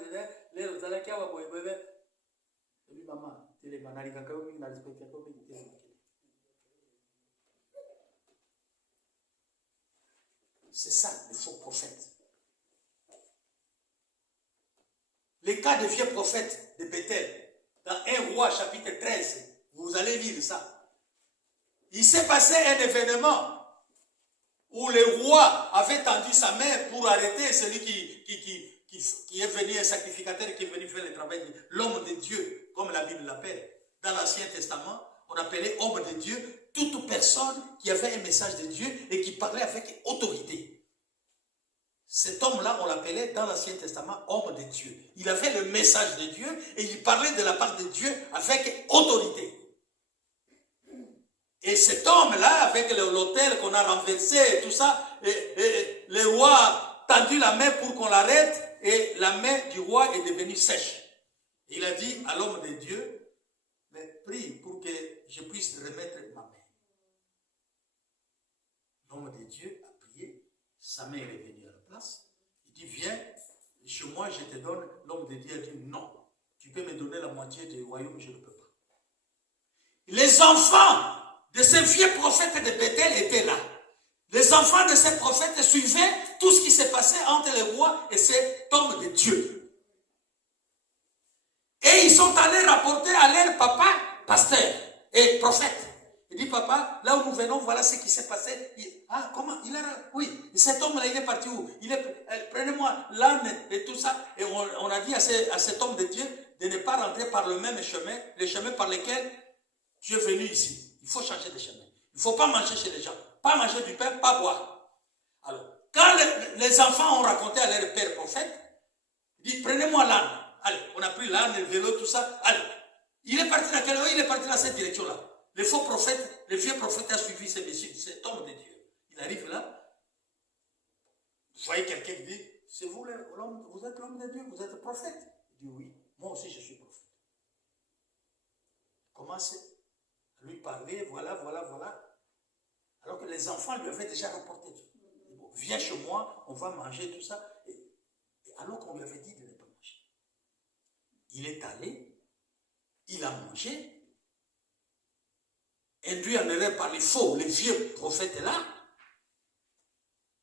c'est ça, le faux prophète. Les cas de vieux prophètes de Bethel, dans 1 Roi chapitre 13, vous allez lire ça. Il s'est passé un événement où le roi avait tendu sa main pour arrêter celui qui est venu, un sacrificateur qui est venu faire le travail, l'homme de Dieu, comme la Bible l'appelle. Dans l'Ancien Testament, on appelait homme de Dieu toute personne qui avait un message de Dieu et qui parlait avec autorité. Cet homme-là, on l'appelait dans l'Ancien Testament homme de Dieu. Il avait le message de Dieu et il parlait de la part de Dieu avec autorité. Et cet homme-là, avec l'autel qu'on a renversé et tout ça, le roi a tendu la main pour qu'on l'arrête et la main du roi est devenue sèche. Il a dit à l'homme de Dieu, mais prie pour que je puisse remettre ma main. L'homme de Dieu a prié, sa main est revenue à la place. Il dit, viens, chez moi je te donne. L'homme de Dieu a dit, non, tu peux me donner la moitié du royaume, je ne peux pas. Les enfants de ces vieux prophètes de Bethel étaient là. Les enfants de ces prophètes suivaient tout ce qui s'est passé entre le roi et cet homme de Dieu. Et ils sont allés rapporter à leur papa, pasteur et prophète. Il dit, papa, là où nous venons, voilà ce qui s'est passé. Comment il a... Oui, cet homme-là, il est parti où? Prenez-moi l'âne et tout ça. Et on a dit à cet homme de Dieu de ne pas rentrer par le même chemin, le chemin par lequel tu es venu ici. Il faut changer de chemin. Il ne faut pas manger chez les gens. Pas manger du pain, pas boire. Alors, quand les enfants ont raconté à leur père prophète, il dit, prenez-moi l'âne. Allez, on a pris l'âne, le vélo, tout ça. Allez. Il est parti dans quelle voie? Il est parti dans cette direction-là. Le faux prophète, le vieux prophète a suivi ces messieurs, cet homme de Dieu. Il arrive là. Vous voyez quelqu'un qui dit, c'est vous l'homme, vous êtes l'homme de Dieu, vous êtes prophète. Il dit, oui, moi aussi je suis prophète. Commencez à lui parler, voilà. Alors que les enfants lui avaient déjà rapporté. Bon, viens chez moi, on va manger tout ça. Et alors qu'on lui avait dit de ne pas manger. Il est allé, il a mangé, induit en erreur par les faux, les vieux prophètes là.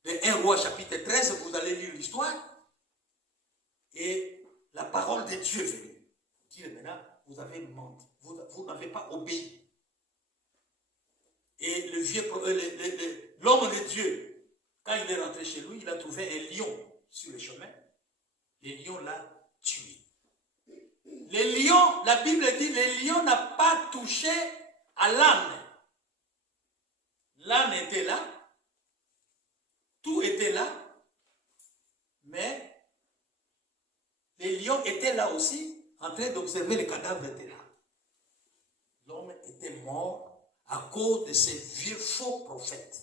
De 1 Roi chapitre 13, vous allez lire l'histoire. Et la parole de Dieu est venue. Dire maintenant, vous avez menti, vous n'avez pas obéi. Et le vieux, l'homme de Dieu, quand il est rentré chez lui, il a trouvé un lion sur le chemin. Le lion l'a tué. Les lions, la Bible dit, les lions n'ont pas touché à l'âne. L'âne était là, tout était là, mais les lions étaient là aussi, en train d'observer les cadavres étaient là. L'homme était mort à cause de ces vieux faux prophètes.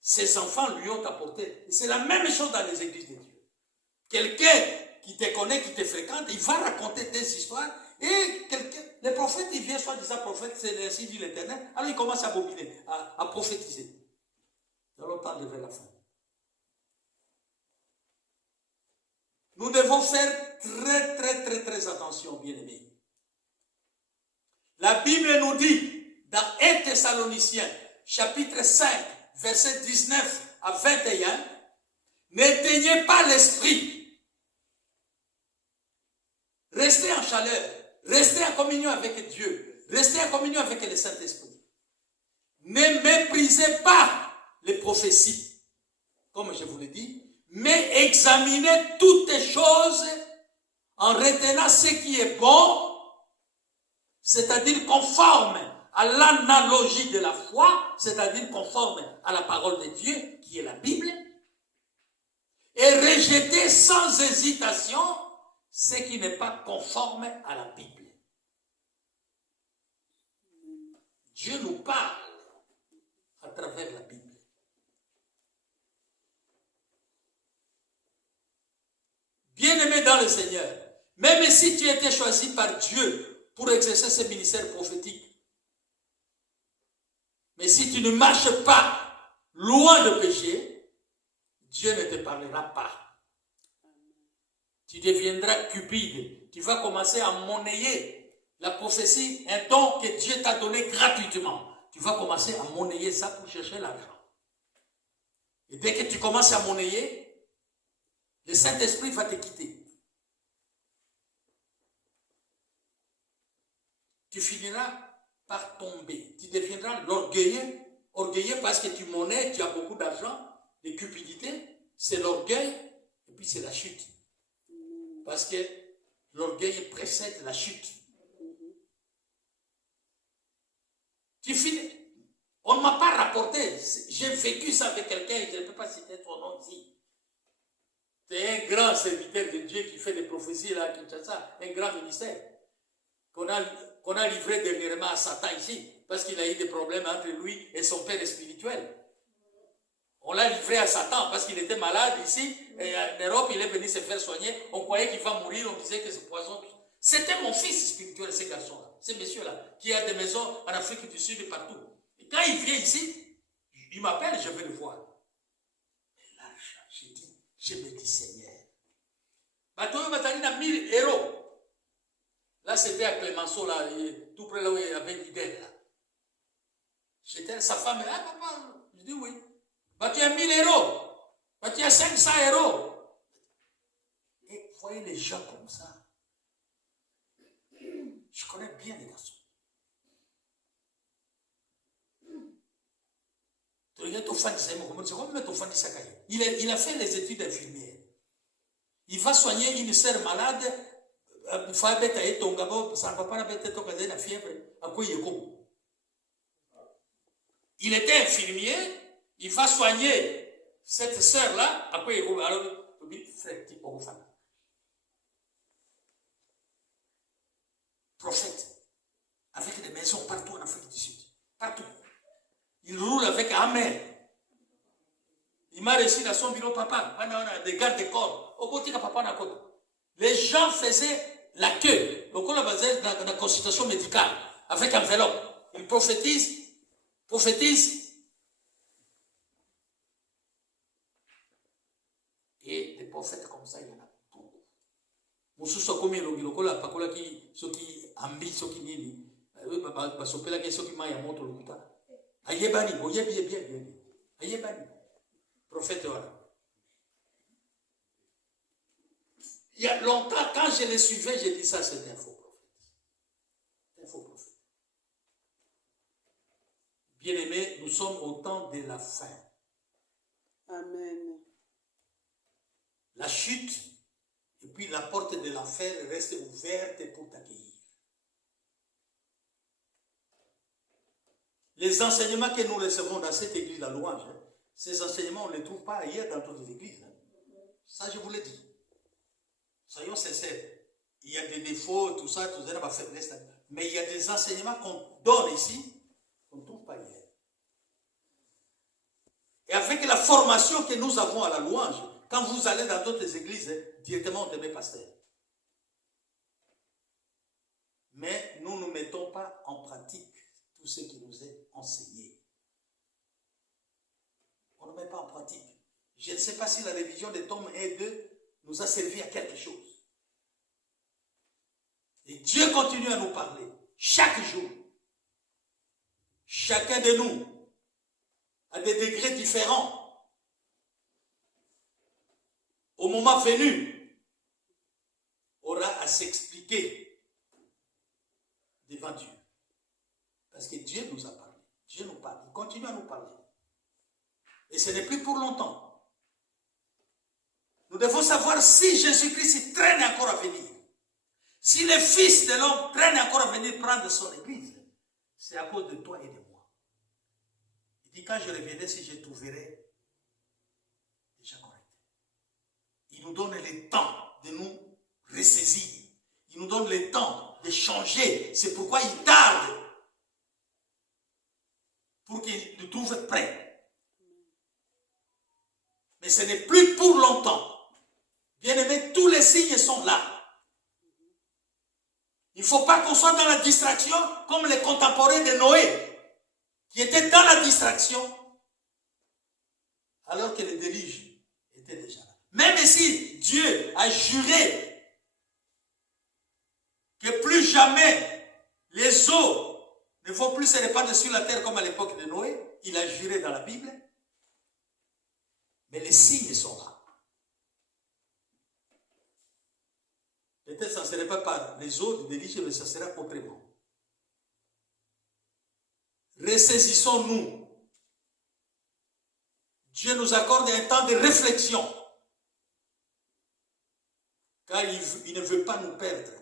Ses enfants lui ont apporté. C'est la même chose dans les églises de Dieu. Quelqu'un qui te connaît, qui te fréquente, il va raconter des histoires. Et les prophètes, ils viennent soi-disant prophètes, c'est ainsi dit l'Éternel. Alors ils commencent à bobiner, à prophétiser. Dans le temps vers la fin. Nous devons faire très attention, bien-aimés. La Bible nous dit, dans 1 Thessaloniciens, chapitre 5, versets 19 à 21, n'éteignez pas l'esprit. Restez en chaleur. Restez en communion avec Dieu. Restez en communion avec le Saint-Esprit. Ne méprisez pas les prophéties, comme je vous l'ai dit, mais examinez toutes les choses en retenant ce qui est bon, c'est-à-dire conforme à l'analogie de la foi, c'est-à-dire conforme à la parole de Dieu, qui est la Bible, et rejetez sans hésitation ce qui n'est pas conforme à la Bible. Dieu nous parle à travers la Bible. Bien-aimé dans le Seigneur, même si tu étais choisi par Dieu pour exercer ce ministère prophétique, mais si tu ne marches pas loin de péché, Dieu ne te parlera pas. Tu deviendras cupide. Tu vas commencer à monnayer la prophétie, un don que Dieu t'a donné gratuitement. Tu vas commencer à monnayer ça pour chercher l'argent. Et dès que tu commences à monnayer, le Saint-Esprit va te quitter. Tu finiras par tomber. Tu deviendras orgueilleux parce que tu monnaies, tu as beaucoup d'argent. Les cupidités, c'est l'orgueil et puis c'est la chute. Parce que l'orgueil précède la chute. Tu finis. On ne m'a pas rapporté. J'ai vécu ça avec quelqu'un, je ne peux pas citer ton nom ici. C'est un grand serviteur de Dieu qui fait des prophéties là à Kinshasa, un grand ministère. Qu'on a livré dernièrement à Satan ici, parce qu'il a eu des problèmes entre lui et son père spirituel. On l'a livré à Satan parce qu'il était malade ici, et en Europe, il est venu se faire soigner. On croyait qu'il va mourir, on disait que c'est poison. C'était mon fils spirituel, ce garçon-là, ce monsieur-là, qui a des maisons en Afrique du Sud et partout. Et quand il vient ici, il m'appelle, je vais le voir. Et là, je me dis, Seigneur, Batoyo Batali a 1000 euros. Là, c'était à Clémenceau, là, tout près là où il y avait l'idée, là. J'étais sa femme, ah papa, je dis oui. Bah, tu as 1000 euros. Bah, tu as 500 euros. Et vous voyez les gens comme ça. Je connais bien les garçons. Il a fait les études d'infirmière. Il va soigner une sœur malade. Il était infirmier. Il va soigner cette sœur-là. Prophète. Avec des maisons partout en Afrique du Sud. Partout. Il roule avec Amen. Il m'a reçu dans son bureau, papa. On a des gardes de corps. Les gens faisaient la queue. Donc on a basé dans la consultation médicale. Avec enveloppe. Il prophétise. Et des prophètes comme ça, il y en a beaucoup. Mususu comme lokola pakola ki soki ambi soki nini ba sopela ke soki maya moto lokuta. Ayebani, oyebi bien. Ayebani. Prophète voilà. Il y a longtemps, quand je les suivais, j'ai dit ça, c'est un faux prophète. Un faux prophète. Bien-aimés, nous sommes au temps de la fin. Amen. La chute, et puis la porte de l'enfer reste ouverte pour t'accueillir. Les enseignements que nous recevons dans cette église, la louange, ces enseignements, on ne les trouve pas ailleurs dans d'autres églises. Ça, je vous l'ai dit. Soyons sincères. Il y a des défauts, tout ça, ma faiblesse. Mais il y a des enseignements qu'on donne ici, qu'on ne trouve pas ailleurs. Et avec la formation que nous avons à la louange, quand vous allez dans d'autres églises, directement on te met pasteur. Mais nous ne mettons pas en pratique tout ce qui nous est enseigné. On ne met pas en pratique. Je ne sais pas si la révision des tomes 1 et 2 nous a servi à quelque chose. Et Dieu continue à nous parler chaque jour. Chacun de nous, à des degrés différents, au moment venu, aura à s'expliquer devant Dieu. Parce que Dieu nous a parlé. Dieu nous parle. Il continue à nous parler. Et ce n'est plus pour longtemps. Nous devons savoir si Jésus-Christ traîne encore à venir. Si le Fils de l'homme traîne encore à venir prendre son église, c'est à cause de toi et de moi. Il dit, quand je reviendrai, si je trouverai déjà correct. Il nous donne le temps de nous ressaisir. Il nous donne le temps de changer. C'est pourquoi il tarde pour qu'il nous trouve prêts. Mais ce n'est plus pour longtemps. Bien-aimés, tous les signes sont là. Il ne faut pas qu'on soit dans la distraction comme les contemporains de Noé, qui étaient dans la distraction, alors que le déluge était déjà là. Même si Dieu a juré que plus jamais les eaux ne vont plus se répandre sur la terre comme à l'époque de Noé, il a juré dans la Bible, mais les signes sont là. Peut-être que ça ne serait pas par les eaux du déluge, mais ça sera autrement. Ressaisissons-nous. Dieu nous accorde un temps de réflexion. Car il ne veut pas nous perdre.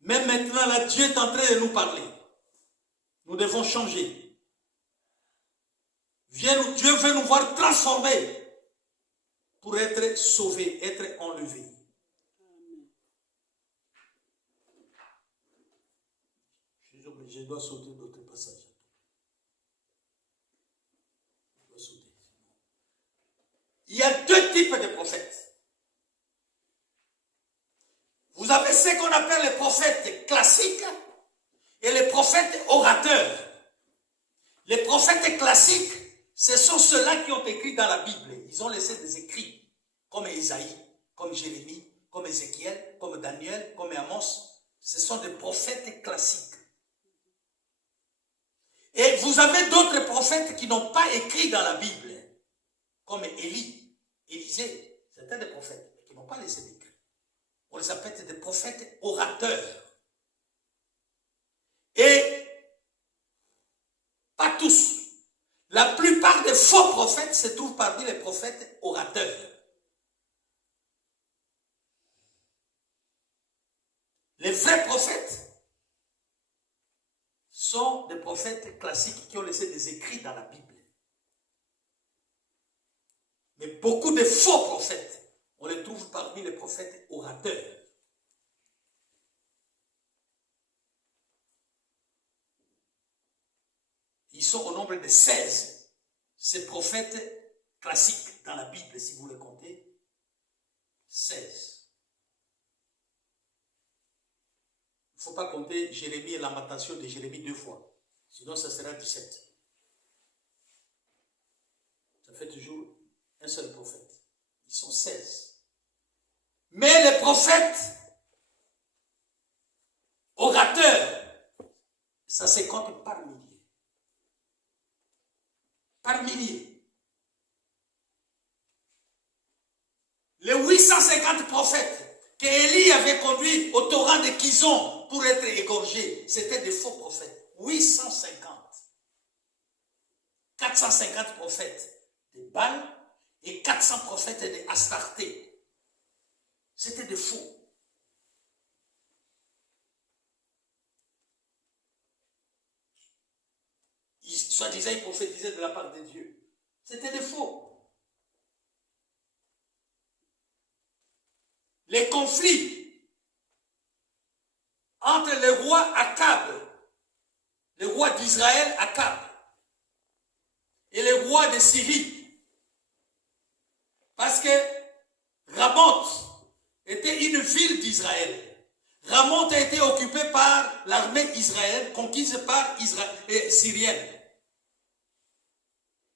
Même maintenant, là, Dieu est en train de nous parler. Nous devons changer. Dieu veut nous voir transformés pour être sauvés, être enlevés. Je dois sauter d'autres passages. Je dois sauter. Il y a deux types de prophètes. Vous avez ce qu'on appelle les prophètes classiques et les prophètes orateurs. Les prophètes classiques, ce sont ceux-là qui ont écrit dans la Bible. Ils ont laissé des écrits, comme Isaïe, comme Jérémie, comme Ézéchiel, comme Daniel, comme Amos. Ce sont des prophètes classiques. Et vous avez d'autres prophètes qui n'ont pas écrit dans la Bible, comme Élie, Élisée, certains des prophètes qui n'ont pas laissé d'écrire. On les appelle des prophètes orateurs. Et pas tous. La plupart des faux prophètes se trouvent parmi les prophètes orateurs. Les vrais prophètes sont des prophètes classiques qui ont laissé des écrits dans la Bible. Mais beaucoup de faux prophètes, on les trouve parmi les prophètes orateurs. Ils sont au nombre de 16, ces prophètes classiques dans la Bible, si vous les comptez, 16. Il ne faut pas compter Jérémie et lamentation de Jérémie 2 fois, sinon ça sera 17. Ça fait toujours un seul prophète. Ils sont 16. Mais les prophètes, orateurs, ça se compte par milliers. Par milliers. Les 850 prophètes qu'Élie avait conduits au torrent de Kizon pour être égorgés, c'était des faux prophètes. 850. 450 prophètes de Baal et 400 prophètes de Astarté. C'était des faux. Soi-disant, ils prophétisaient de la part de Dieu. C'était des faux. Les conflits entre le roi Akab, le roi d'Israël Akab, et le roi de Syrie. Parce que Ramoth était une ville d'Israël. Ramoth a été occupée par l'armée israélienne, conquise par Syrienne.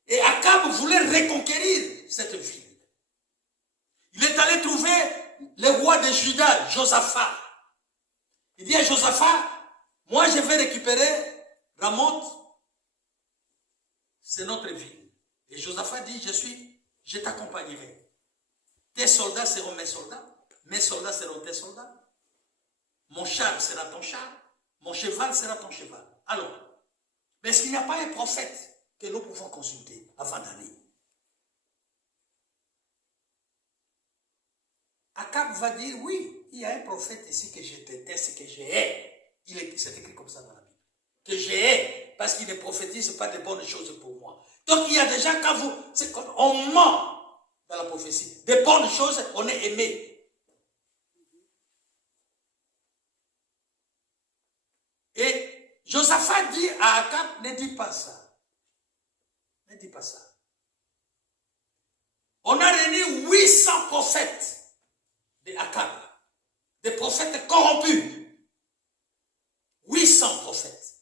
Et Akab voulait reconquérir cette ville. Il est allé trouver le roi de Juda, Josaphat. Il dit à Josaphat, moi je vais récupérer Ramoth, c'est notre ville. Et Josaphat dit, je t'accompagnerai. Tes soldats seront mes soldats seront tes soldats. Mon char sera ton char, mon cheval sera ton cheval. Alors, mais est-ce qu'il n'y a pas un prophète que nous pouvons consulter avant d'aller? Akab va dire, oui, il y a un prophète ici que je déteste, que je hais. C'est écrit comme ça dans la Bible. Que je hais, parce qu'il ne prophétise pas de bonnes choses pour moi. Donc il y a déjà, quand on ment dans la prophétie, de bonnes choses, on est aimé. Et Josaphat dit à Akab, ne dis pas ça. Ne dis pas ça. On a réuni 800 prophètes de Akab, des prophètes corrompus. 800 prophètes.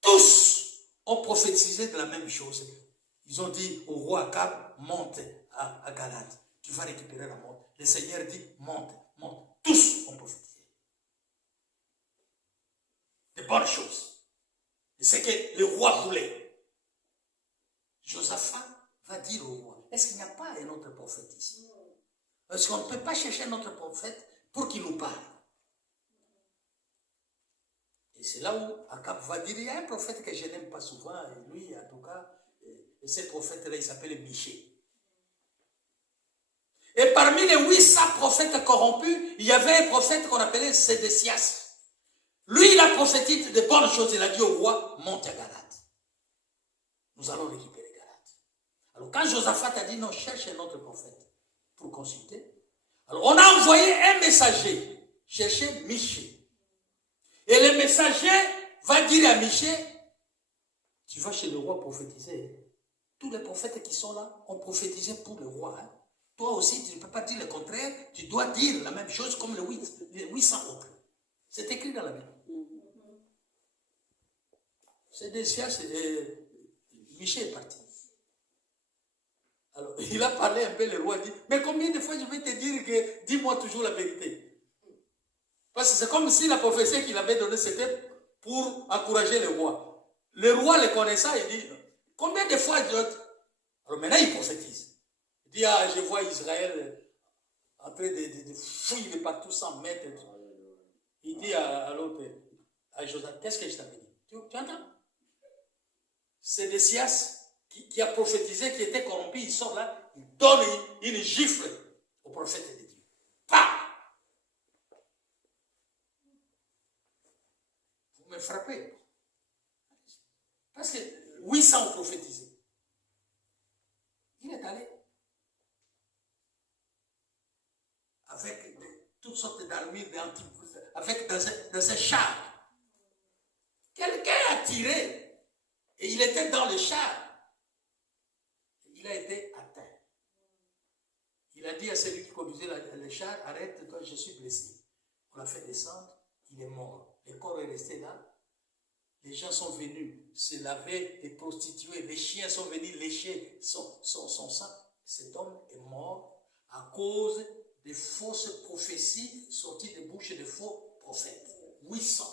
Tous ont prophétisé de la même chose. Ils ont dit au roi Akab, monte à Galate. Tu vas récupérer la montre. Le Seigneur dit, monte, monte. Tous ont prophétisé. De bonnes choses. Et c'est que le roi voulait. Josaphat va dire au roi, est-ce qu'il n'y a pas un autre prophète ici? Est-ce qu'on ne peut pas chercher un autre prophète pour qu'il nous parle? Et c'est là où Akab va dire, il y a un prophète que je n'aime pas souvent, et lui, en tout cas, et ce prophète-là, il s'appelle Michée. Et parmi les 800 prophètes corrompus, il y avait un prophète qu'on appelait Sédécias. Lui, il a prophétisé de bonnes choses. Il a dit au roi, monte à Galate. Nous allons récupérer Galate. Alors quand Josaphat a dit, non, cherche un autre prophète pour consulter. Alors on a envoyé un messager chercher Michée. Et le messager va dire à Michée, tu vas chez le roi prophétiser. Tous les prophètes qui sont là ont prophétisé pour le roi. Hein. Toi aussi, tu ne peux pas dire le contraire. Tu dois dire la même chose comme les 800 autres. C'est écrit dans la Bible. C'est des sièges, Michée est parti. Alors, il a parlé un peu, le roi dit, mais combien de fois je vais te dire que, dis-moi toujours la vérité? Parce que c'est comme si la prophétie qu'il avait donnée, c'était pour encourager le roi. Le roi le connaissant, il dit, combien de fois alors maintenant, il prophétise. Il dit, ah, je vois Israël en train de fouiller de partout sans mettre. Il dit à l'autre, à Josaphat, qu'est-ce que je t'avais dit? Tu entends? C'est Sédécias qui a prophétisé, qui était corrompu, il sort là, il donne une gifle au prophète de Dieu. Pas! Vous me frappez. Parce que 800 ont prophétisé. Il est allé avec toutes sortes d'armures, avec dans un char. Quelqu'un a tiré. Et il était dans le char. Il a été atteint. Il a dit à celui qui conduisait le char, arrête-toi, je suis blessé. On l'a fait descendre, il est mort. Le corps est resté là. Les gens sont venus se laver, les prostituées, les chiens sont venus lécher son sang. Cet homme est mort à cause des fausses prophéties sorties des bouches de faux prophètes. 800.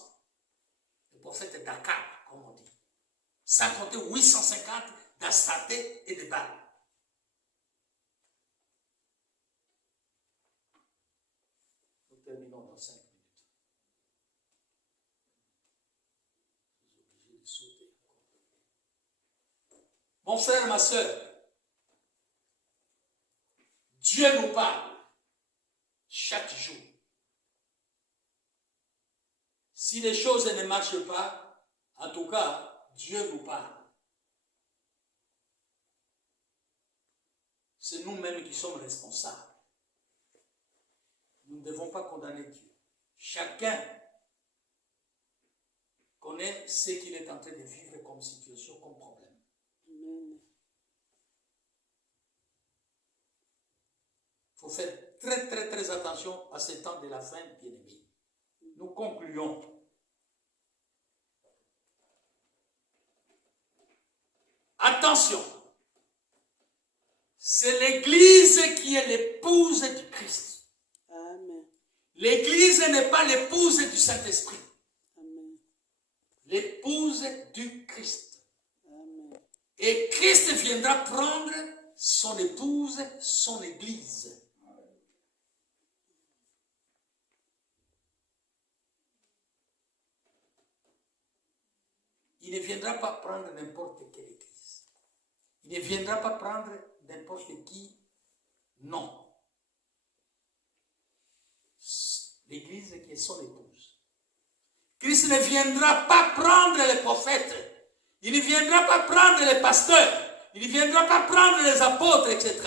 Le prophète d'Akab, comme on dit. Sans compter 850 d'Astarté et de Baal. Nous terminons dans 5 minutes. Je suis obligé de sauter. Mon frère, ma soeur, Dieu nous parle chaque jour. Si les choses ne marchent pas, en tout cas, Dieu nous parle. C'est nous-mêmes qui sommes responsables. Nous ne devons pas condamner Dieu. Chacun connaît ce qu'il est en train de vivre comme situation, comme problème. Amen. Il faut faire très, très, très attention à ce temps de la fin, bien-aimés. Nous concluons. Attention, c'est l'Église qui est l'épouse du Christ. Amen. L'Église n'est pas l'épouse du Saint-Esprit. Amen. L'épouse du Christ. Amen. Et Christ viendra prendre son épouse, son Église. Il ne viendra pas prendre n'importe quelle église. Il ne viendra pas prendre n'importe qui. Non. L'église qui est son épouse. Christ ne viendra pas prendre les prophètes. Il ne viendra pas prendre les pasteurs. Il ne viendra pas prendre les apôtres, etc.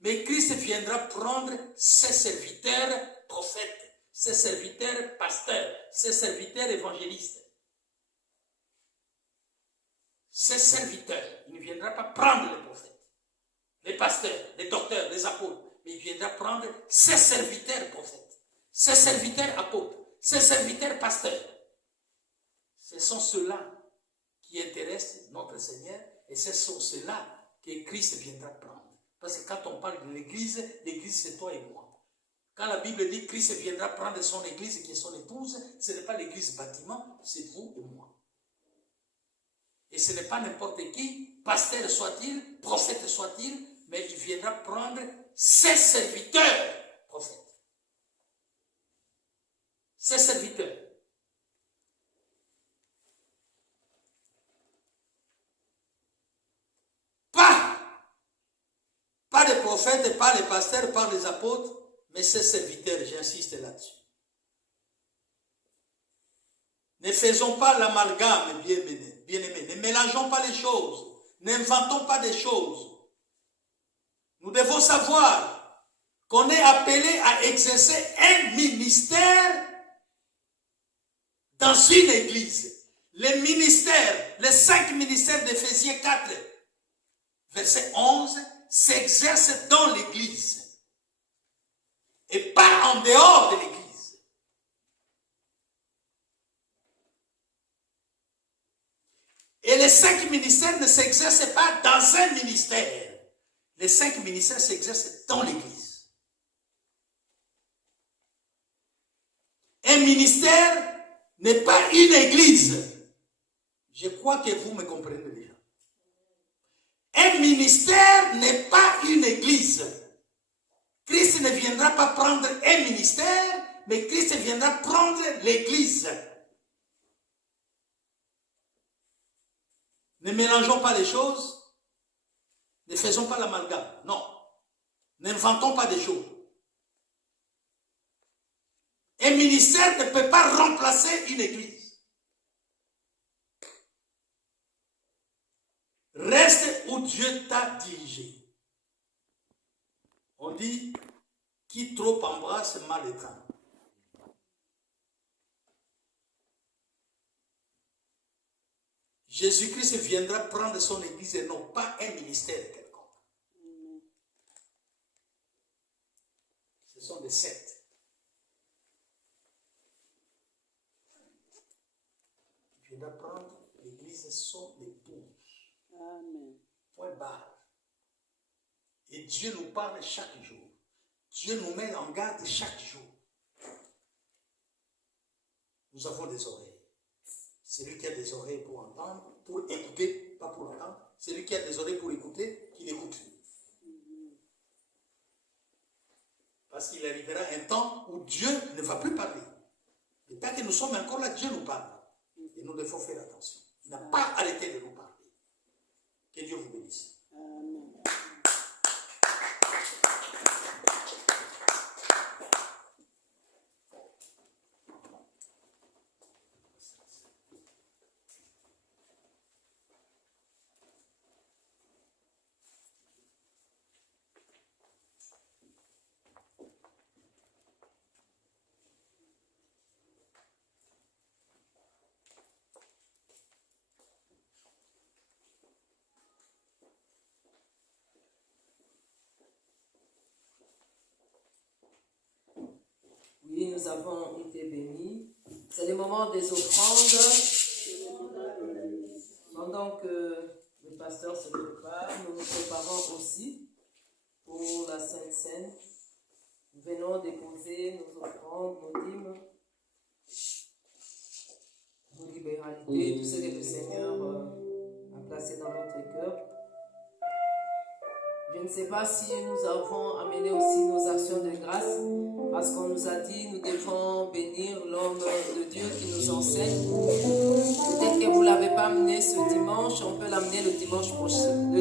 Mais Christ viendra prendre ses serviteurs prophètes, ses serviteurs pasteurs, ses serviteurs évangélistes. Ses serviteurs. Il ne viendra pas prendre les prophètes, les pasteurs, les docteurs, les apôtres, mais il viendra prendre ses serviteurs prophètes, ses serviteurs apôtres, ses serviteurs pasteurs. Ce sont ceux-là qui intéressent notre Seigneur et ce sont ceux-là que Christ viendra prendre. Parce que quand on parle de l'Église, l'Église c'est toi et moi. Quand la Bible dit Christ viendra prendre son Église qui est son épouse, ce n'est pas l'Église bâtiment, c'est vous et moi. Et ce n'est pas n'importe qui, pasteur soit-il, prophète soit-il, mais il viendra prendre ses serviteurs prophètes. Ses serviteurs. Pas les prophètes, pas les pasteurs, pas les apôtres, mais ses serviteurs, j'insiste là-dessus. Ne faisons pas l'amalgame, bien-aimés. Ne mélangeons pas les choses. N'inventons pas des choses. Nous devons savoir qu'on est appelé à exercer un ministère dans une église. Les ministères, les 5 ministères d'Éphésiens 4, verset 11, s'exercent dans l'église et pas en dehors de l'église. Et les 5 ministères ne s'exercent pas dans un ministère. Les 5 ministères s'exercent dans l'église. Un ministère n'est pas une église. Je crois que vous me comprenez déjà. Un ministère n'est pas une église. Christ ne viendra pas prendre un ministère, mais Christ viendra prendre l'église. Ne mélangeons pas les choses. Ne faisons pas l'amalgame. Non. N'inventons pas des choses. Un ministère ne peut pas remplacer une église. Reste où Dieu t'a dirigé. On dit, qui trop embrasse mal étreint. Jésus-Christ viendra prendre son église et non pas un ministère quelconque. Ce sont des sectes. Il viendra prendre l'église son épouse. Amen. Point barre. Et Dieu nous parle chaque jour. Dieu nous met en garde chaque jour. Nous avons des oreilles. Celui qui a des oreilles pour entendre, pour écouter, pas pour entendre. Celui qui a des oreilles pour écouter, qu'il écoute. Parce qu'il arrivera un temps où Dieu ne va plus parler. Et tant que nous sommes encore là, Dieu nous parle. Et nous devons faire attention. Il n'a pas arrêté de nous parler. Que Dieu vous bénisse. Amen. Oui, nous avons été bénis. C'est le moment des offrandes. Pendant que le pasteur se prépare, nous nous préparons aussi pour la Sainte Seine. Nous venons déposer nos offrandes, nos dîmes, nos libéralités, tout ce que le Seigneur a placé dans notre cœur. Je ne sais pas si nous avons amené aussi nos actions de grâce, parce qu'on nous a dit nous devons bénir l'homme de Dieu qui nous enseigne. Peut-être que vous ne l'avez pas amené ce dimanche, on peut l'amener le dimanche prochain. Nous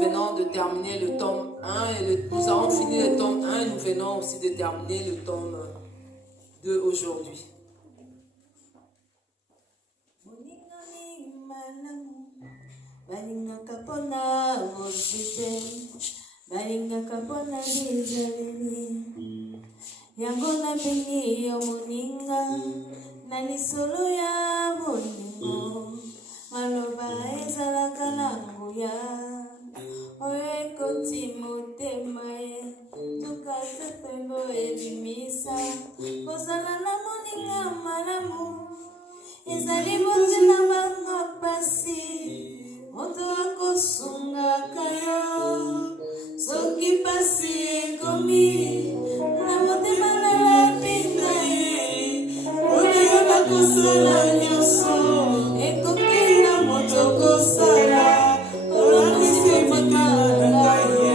venons de terminer le tome 1, et nous avons fini le tome 1 et nous venons aussi de terminer le tome 2 aujourd'hui. Balingaka pona mosite, balingaka pona lizaleli. Yango na bengi yo moninga, na lisolo ya bolingo. Maloba ezalaka na nguya, oyo ekoti motema ye. Tukase pembo ebimisa, kozala na moninga malamu. Ezali bozela banga pasi. Moto akosungaka yo, soki pasi ekomi, na motema na lapinda ye. Oyo bakosala nyonso, ekoki na moto kosala, olakisi etika na ye.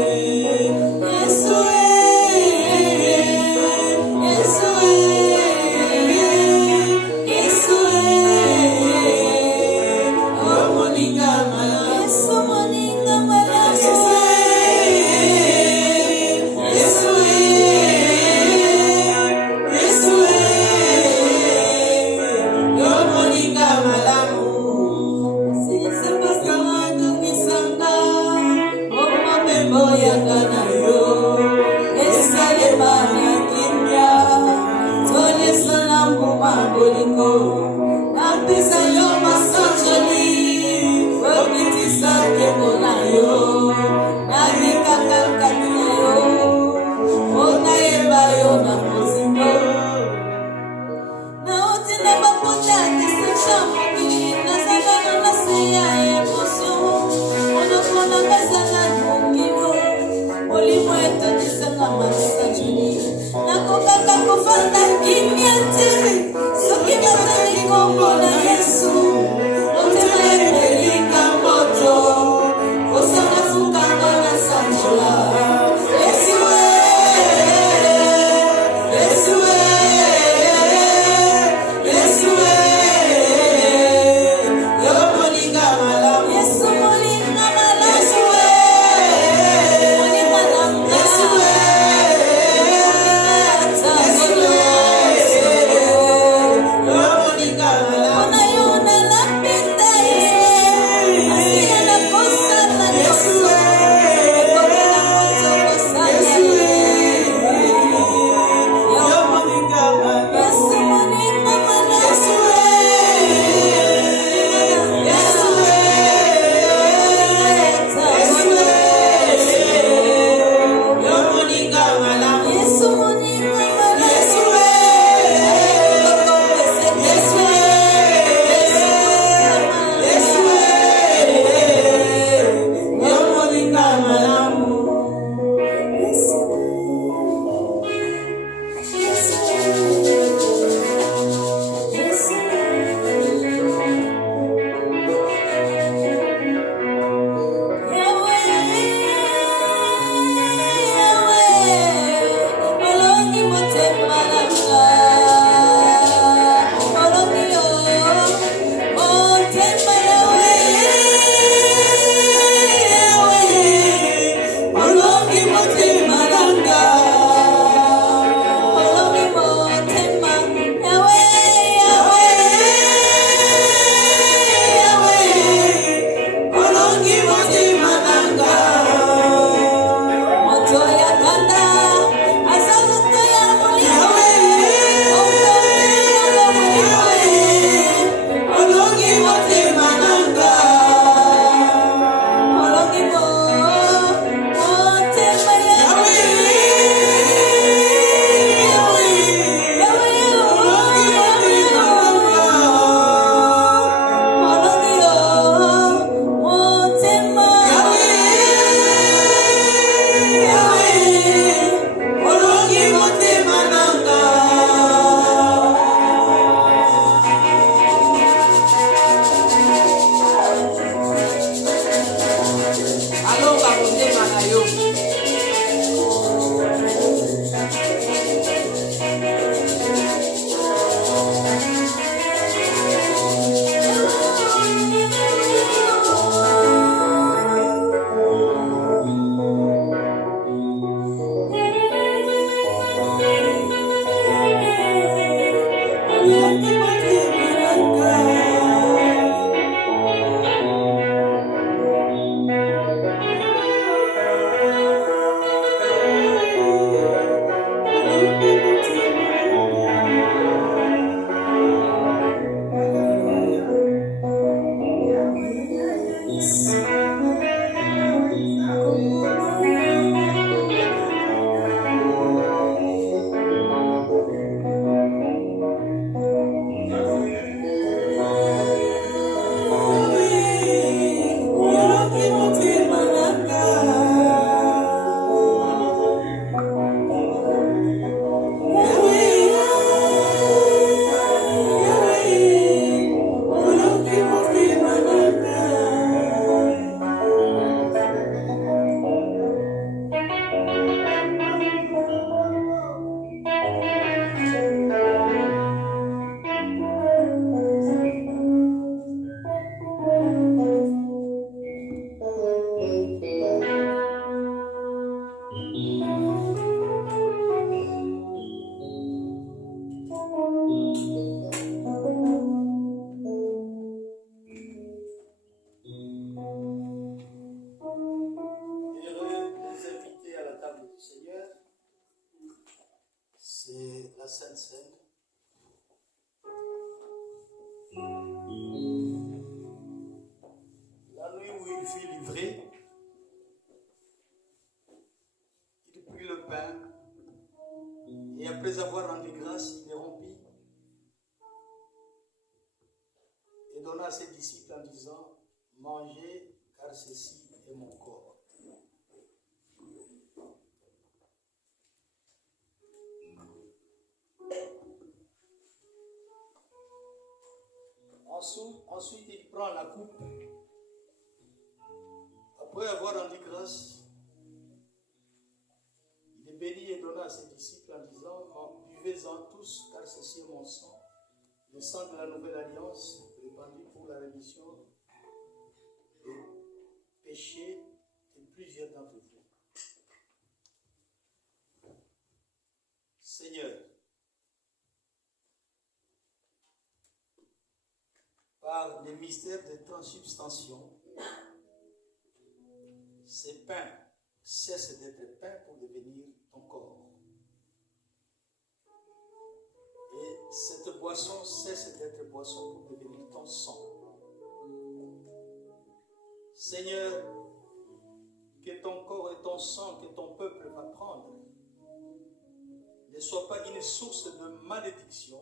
Yesu Yesu Yesu oh moninga Sainte Seine. La nuit où il fut livré, il prit le pain et après avoir rendu grâce, il le rompit et donna à ses disciples en disant, mangez car ceci est mon corps. Ensuite, il prend la coupe. Après avoir rendu grâce, il est béni et donna à ses disciples en disant, buvez-en tous, car ceci est mon sang, le sang de la nouvelle alliance, répandu pour la rémission des péchés de plusieurs d'entre vous. Seigneur, par les mystères de transubstantion, ces pains cessent d'être pains pour devenir ton corps. Et cette boisson cesse d'être boisson pour devenir ton sang. Seigneur, que ton corps et ton sang que ton peuple va prendre ne soient pas une source de malédiction,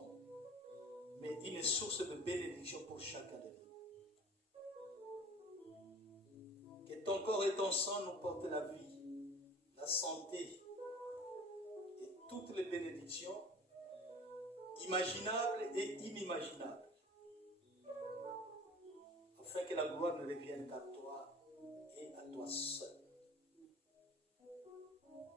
mais une source de bénédiction pour chacun de nous. Que ton corps et ton sang nous portent la vie, la santé et toutes les bénédictions imaginables et inimaginables, afin que la gloire ne revienne qu'à toi et à toi seul.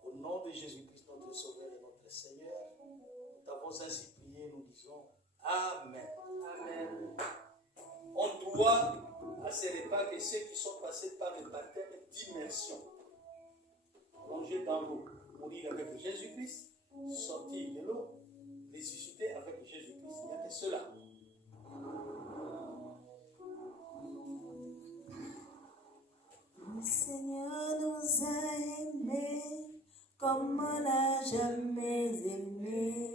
Au nom de Jésus-Christ, notre Sauveur et notre Seigneur, nous t'avons ainsi prié, nous disons Amen. Amen. On doit à ces repas que ceux qui sont passés par le baptême d'immersion, plongés dans l'eau, mourir avec Jésus-Christ, sortir de l'eau, ressusciter avec Jésus-Christ. Il n'y a que cela. Le Seigneur nous a aimés comme on n'a jamais aimé.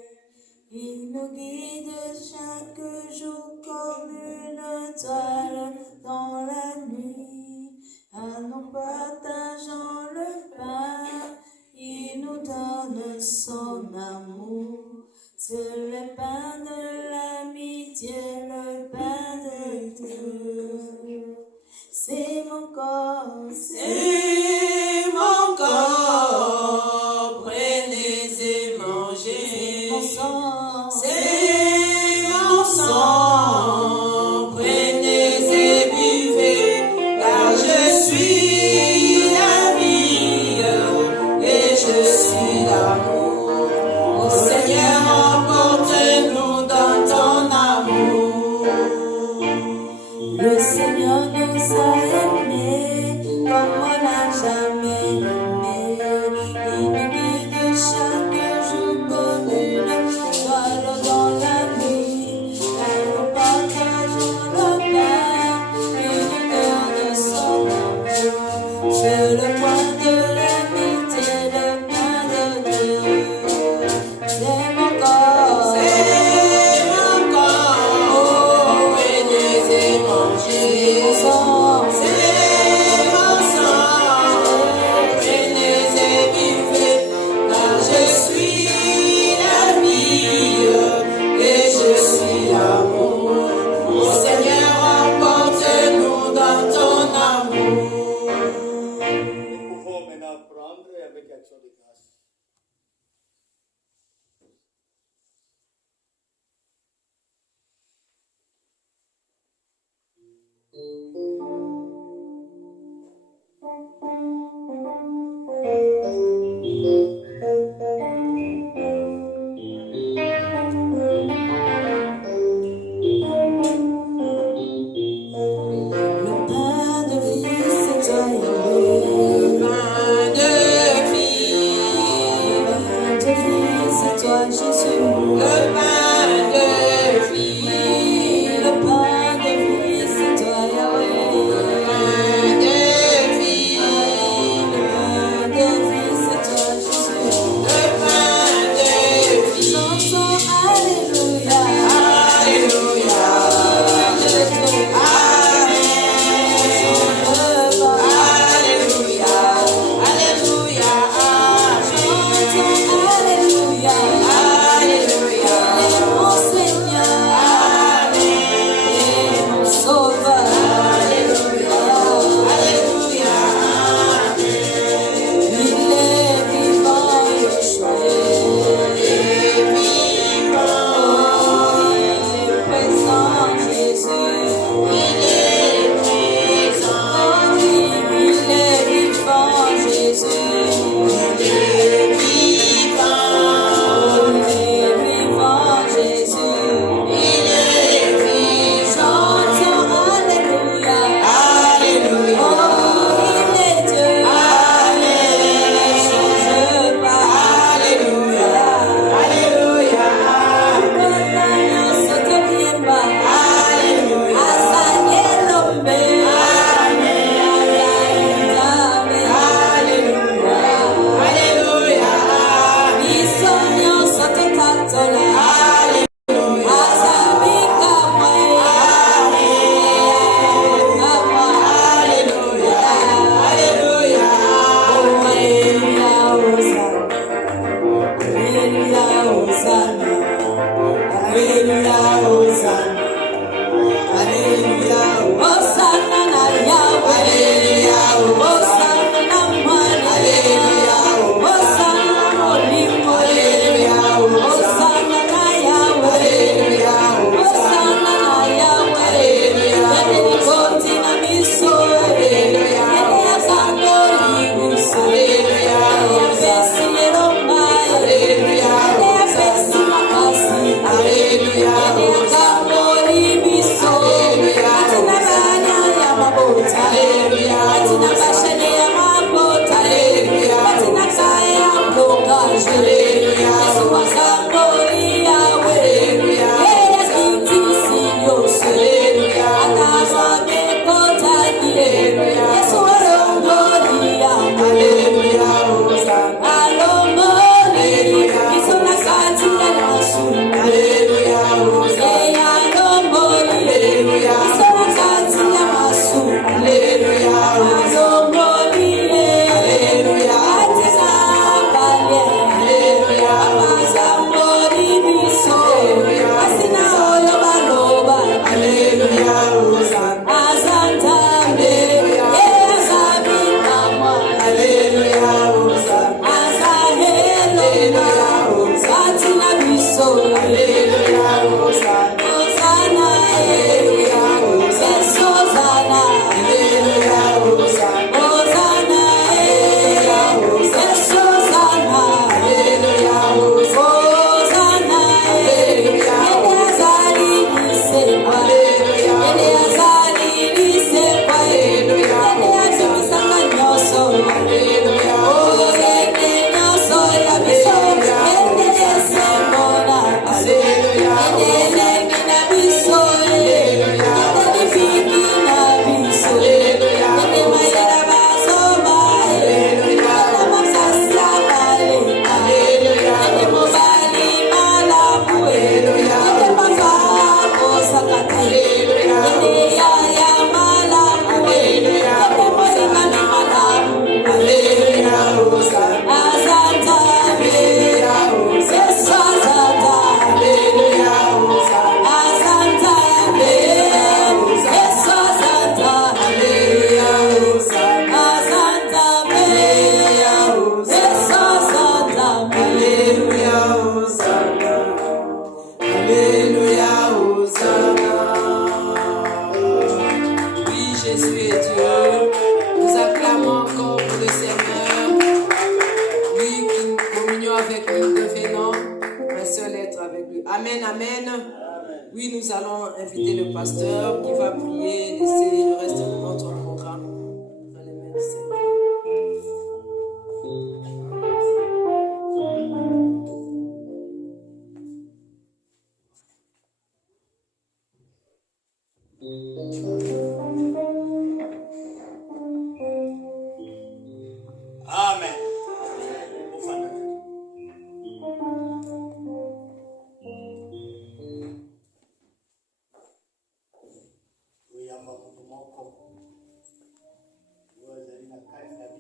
Il nous guide chaque jour comme une toile dans la nuit. En nous partageant le pain, il nous donne son amour. C'est le pain de l'amitié, le pain de Dieu. C'est mon corps, C'est mon corps, prenez et mangez. mon sang, C'est mon sang, prenez et buvez, car je suis la vie et je suis l'amour. Ô Seigneur, emporte-nous dans ton amour. le Seigneur nous a aimés comme on n'a jamais aimé. Il nous guide chaque jour comme une toile dans la nuit. Car nous partageons le pain, il nous donne son amour.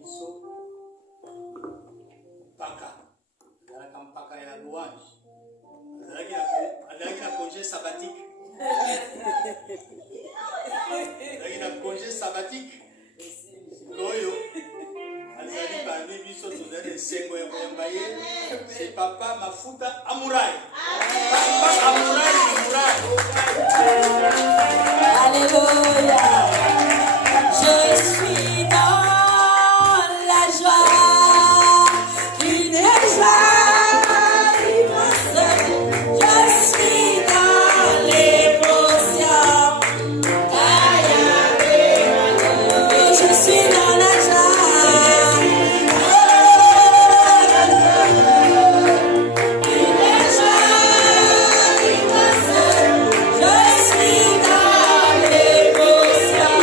biso mpaka azalaka mpaka ya louange azalaki na congé sabbatique azalaki na congé sabbatique oyo azali parmi biso tozali esengo ya koyamba ye c'est papa mafuta amurai papa amurai amurai. Alléluia. Je suis dans la joie, une joie immense. Je suis dans l'émotion. Je suis dans la joie. Une joie immense. Je suis dans l'émotion.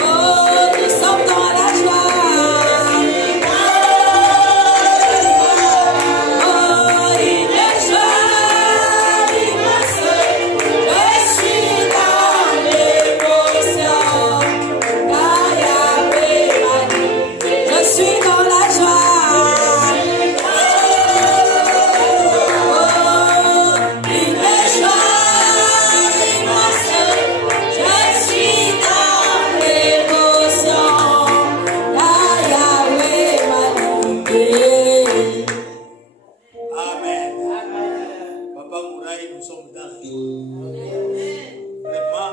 Oh, nous sommes dans la joie. Oh, une joie immense. Je suis dans l'émotion. Je suis dans la joie. Oh, une joie immense. Je suis dans l'émotion. Yahweh m'a libéré. Amen. Papa Mouraï, nous sommes dans la joie. Vraiment,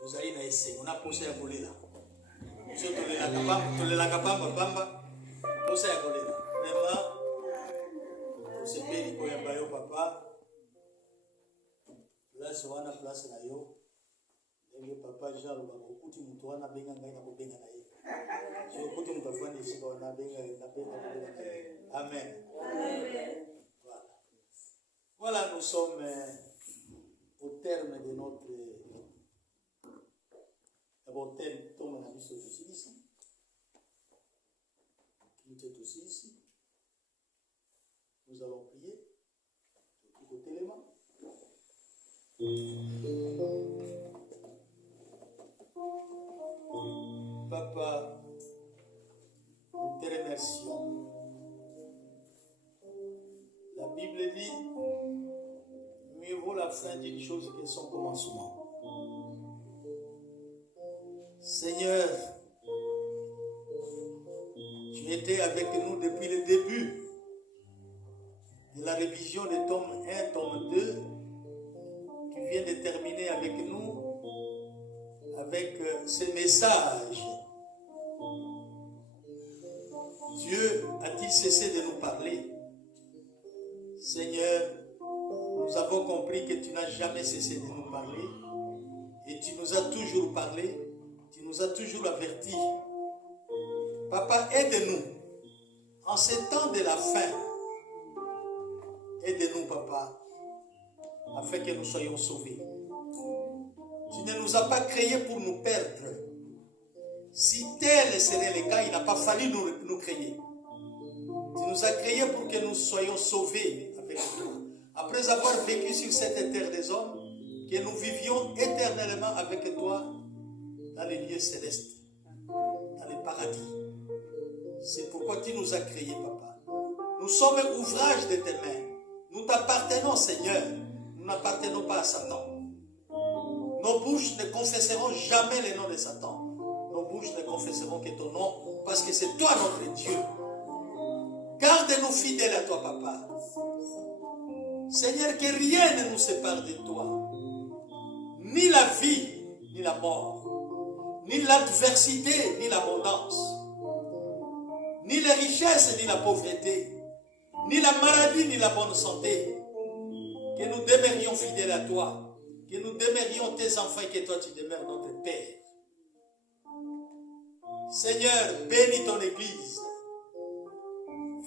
nous allons essayer. On a posé à voler là. Nous sommes la capable, bamba. Posé à voler là. Vraiment, c'est bien pour y avoir papa. Là, c'est une place là. Et papa, j'ai beaucoup de monde qui a bien gagné. Je beaucoup de monde ici qui a bien gagné. Amen. Voilà, nous sommes au terme de notre thème. On a vu ce aussi ici. Nous sommes aussi ici. Nous allons prier. Côté les mains. Papa, nous te remercions. La Bible dit, mieux vaut la fin d'une chose que son commencement. Seigneur, tu étais avec nous depuis le début de la révision de tome 1, tome 2. Tu viens de terminer avec nous avec ce message. Dieu a-t-il cessé de nous parler? Seigneur, nous avons compris que tu n'as jamais cessé de nous parler et tu nous as toujours parlé, tu nous as toujours avertis. Papa, aide-nous en ces temps de la fin. Aide-nous, Papa, afin que nous soyons sauvés. Tu ne nous as pas créés pour nous perdre. Si tel serait le cas, il n'a pas fallu nous créer. Tu nous as créés pour que nous soyons sauvés avec toi. Après avoir vécu sur cette terre des hommes, que nous vivions éternellement avec toi dans les lieux célestes, dans les paradis. C'est pourquoi tu nous as créés, Papa. Nous sommes ouvrage de tes mains. Nous t'appartenons, Seigneur. Nous n'appartenons pas à Satan. Nos bouches ne confesseront jamais le nom de Satan. Nos bouches ne confesseront que ton nom, parce que c'est toi notre Dieu. Garde-nous fidèles à toi, Papa. Seigneur, que rien ne nous sépare de toi. Ni la vie, ni la mort. Ni l'adversité, ni l'abondance. Ni les richesses, ni la pauvreté. Ni la maladie, ni la bonne santé. Que nous demeurions fidèles à toi. Que nous demeurions tes enfants et que toi tu demeures notre Père. Seigneur, bénis ton Église.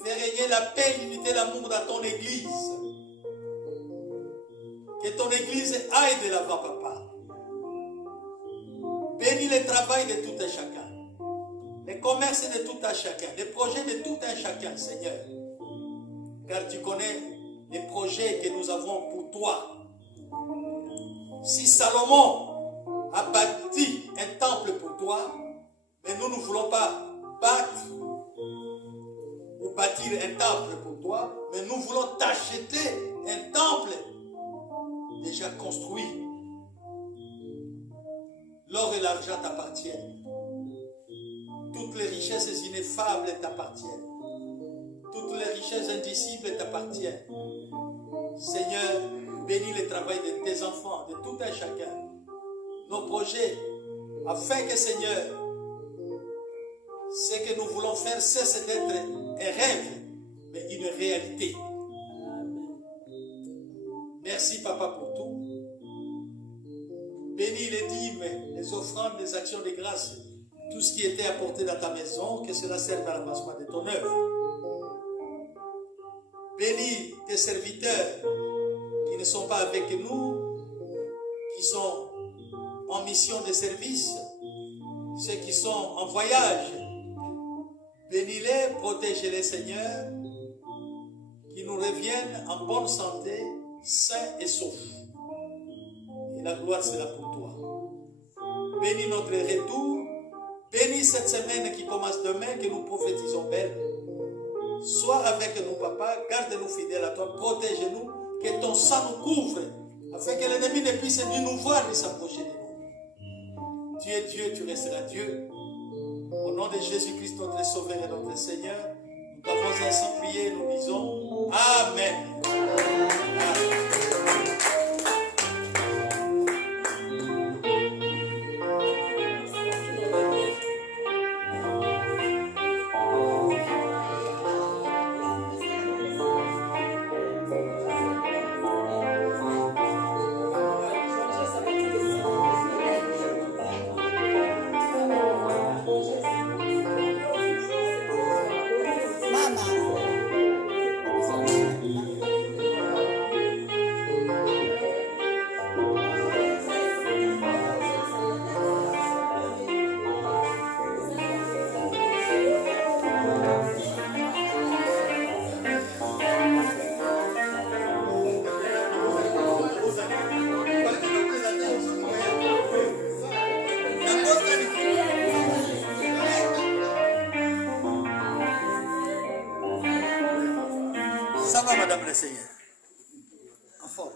Fais régner la paix, l'unité, l'amour dans ton Église. Que ton Église aille de l'avant, Papa. Bénis le travail de tout un chacun. Les commerces de tout un chacun. Les projets de tout un chacun, Seigneur. Car tu connais les projets que nous avons pour toi. Si Salomon a bâti un temple pour toi, mais nous ne voulons pas battre ou bâtir un temple pour toi, mais nous voulons t'acheter un temple déjà construit. L'or et l'argent t'appartiennent. Toutes les richesses ineffables t'appartiennent. Toutes les richesses indicibles t'appartiennent. Seigneur, bénis le travail de tes enfants, de tout un chacun. Nos projets, afin que, Seigneur, ce que nous voulons faire cesse d'être un rêve, mais une réalité. Merci, Papa, pour tout. Bénis les dîmes, les offrandes, les actions de grâce, tout ce qui était apporté dans ta maison, que cela serve à l'avancement de ton œuvre. Bénis tes serviteurs qui ne sont pas avec nous, qui sont en mission de service, ceux qui sont en voyage. Bénis-les, protège-les, Seigneur, qui nous reviennent en bonne santé, sains et saufs. Et la gloire sera pour toi. Bénis notre retour. Bénis cette semaine qui commence demain, que nous prophétisons belle. Sois avec nous, Papa. Garde-nous fidèles à toi. Protège-nous. Que ton sang nous couvre. Afin que l'ennemi ne puisse ni nous voir ni s'approcher de nous. Tu es Dieu, tu resteras Dieu. Au nom de Jésus-Christ, notre Sauveur et notre Seigneur, nous avons ainsi prié, nous disons Amen. Amen. Ça va, Madame le Seigneur? En forme.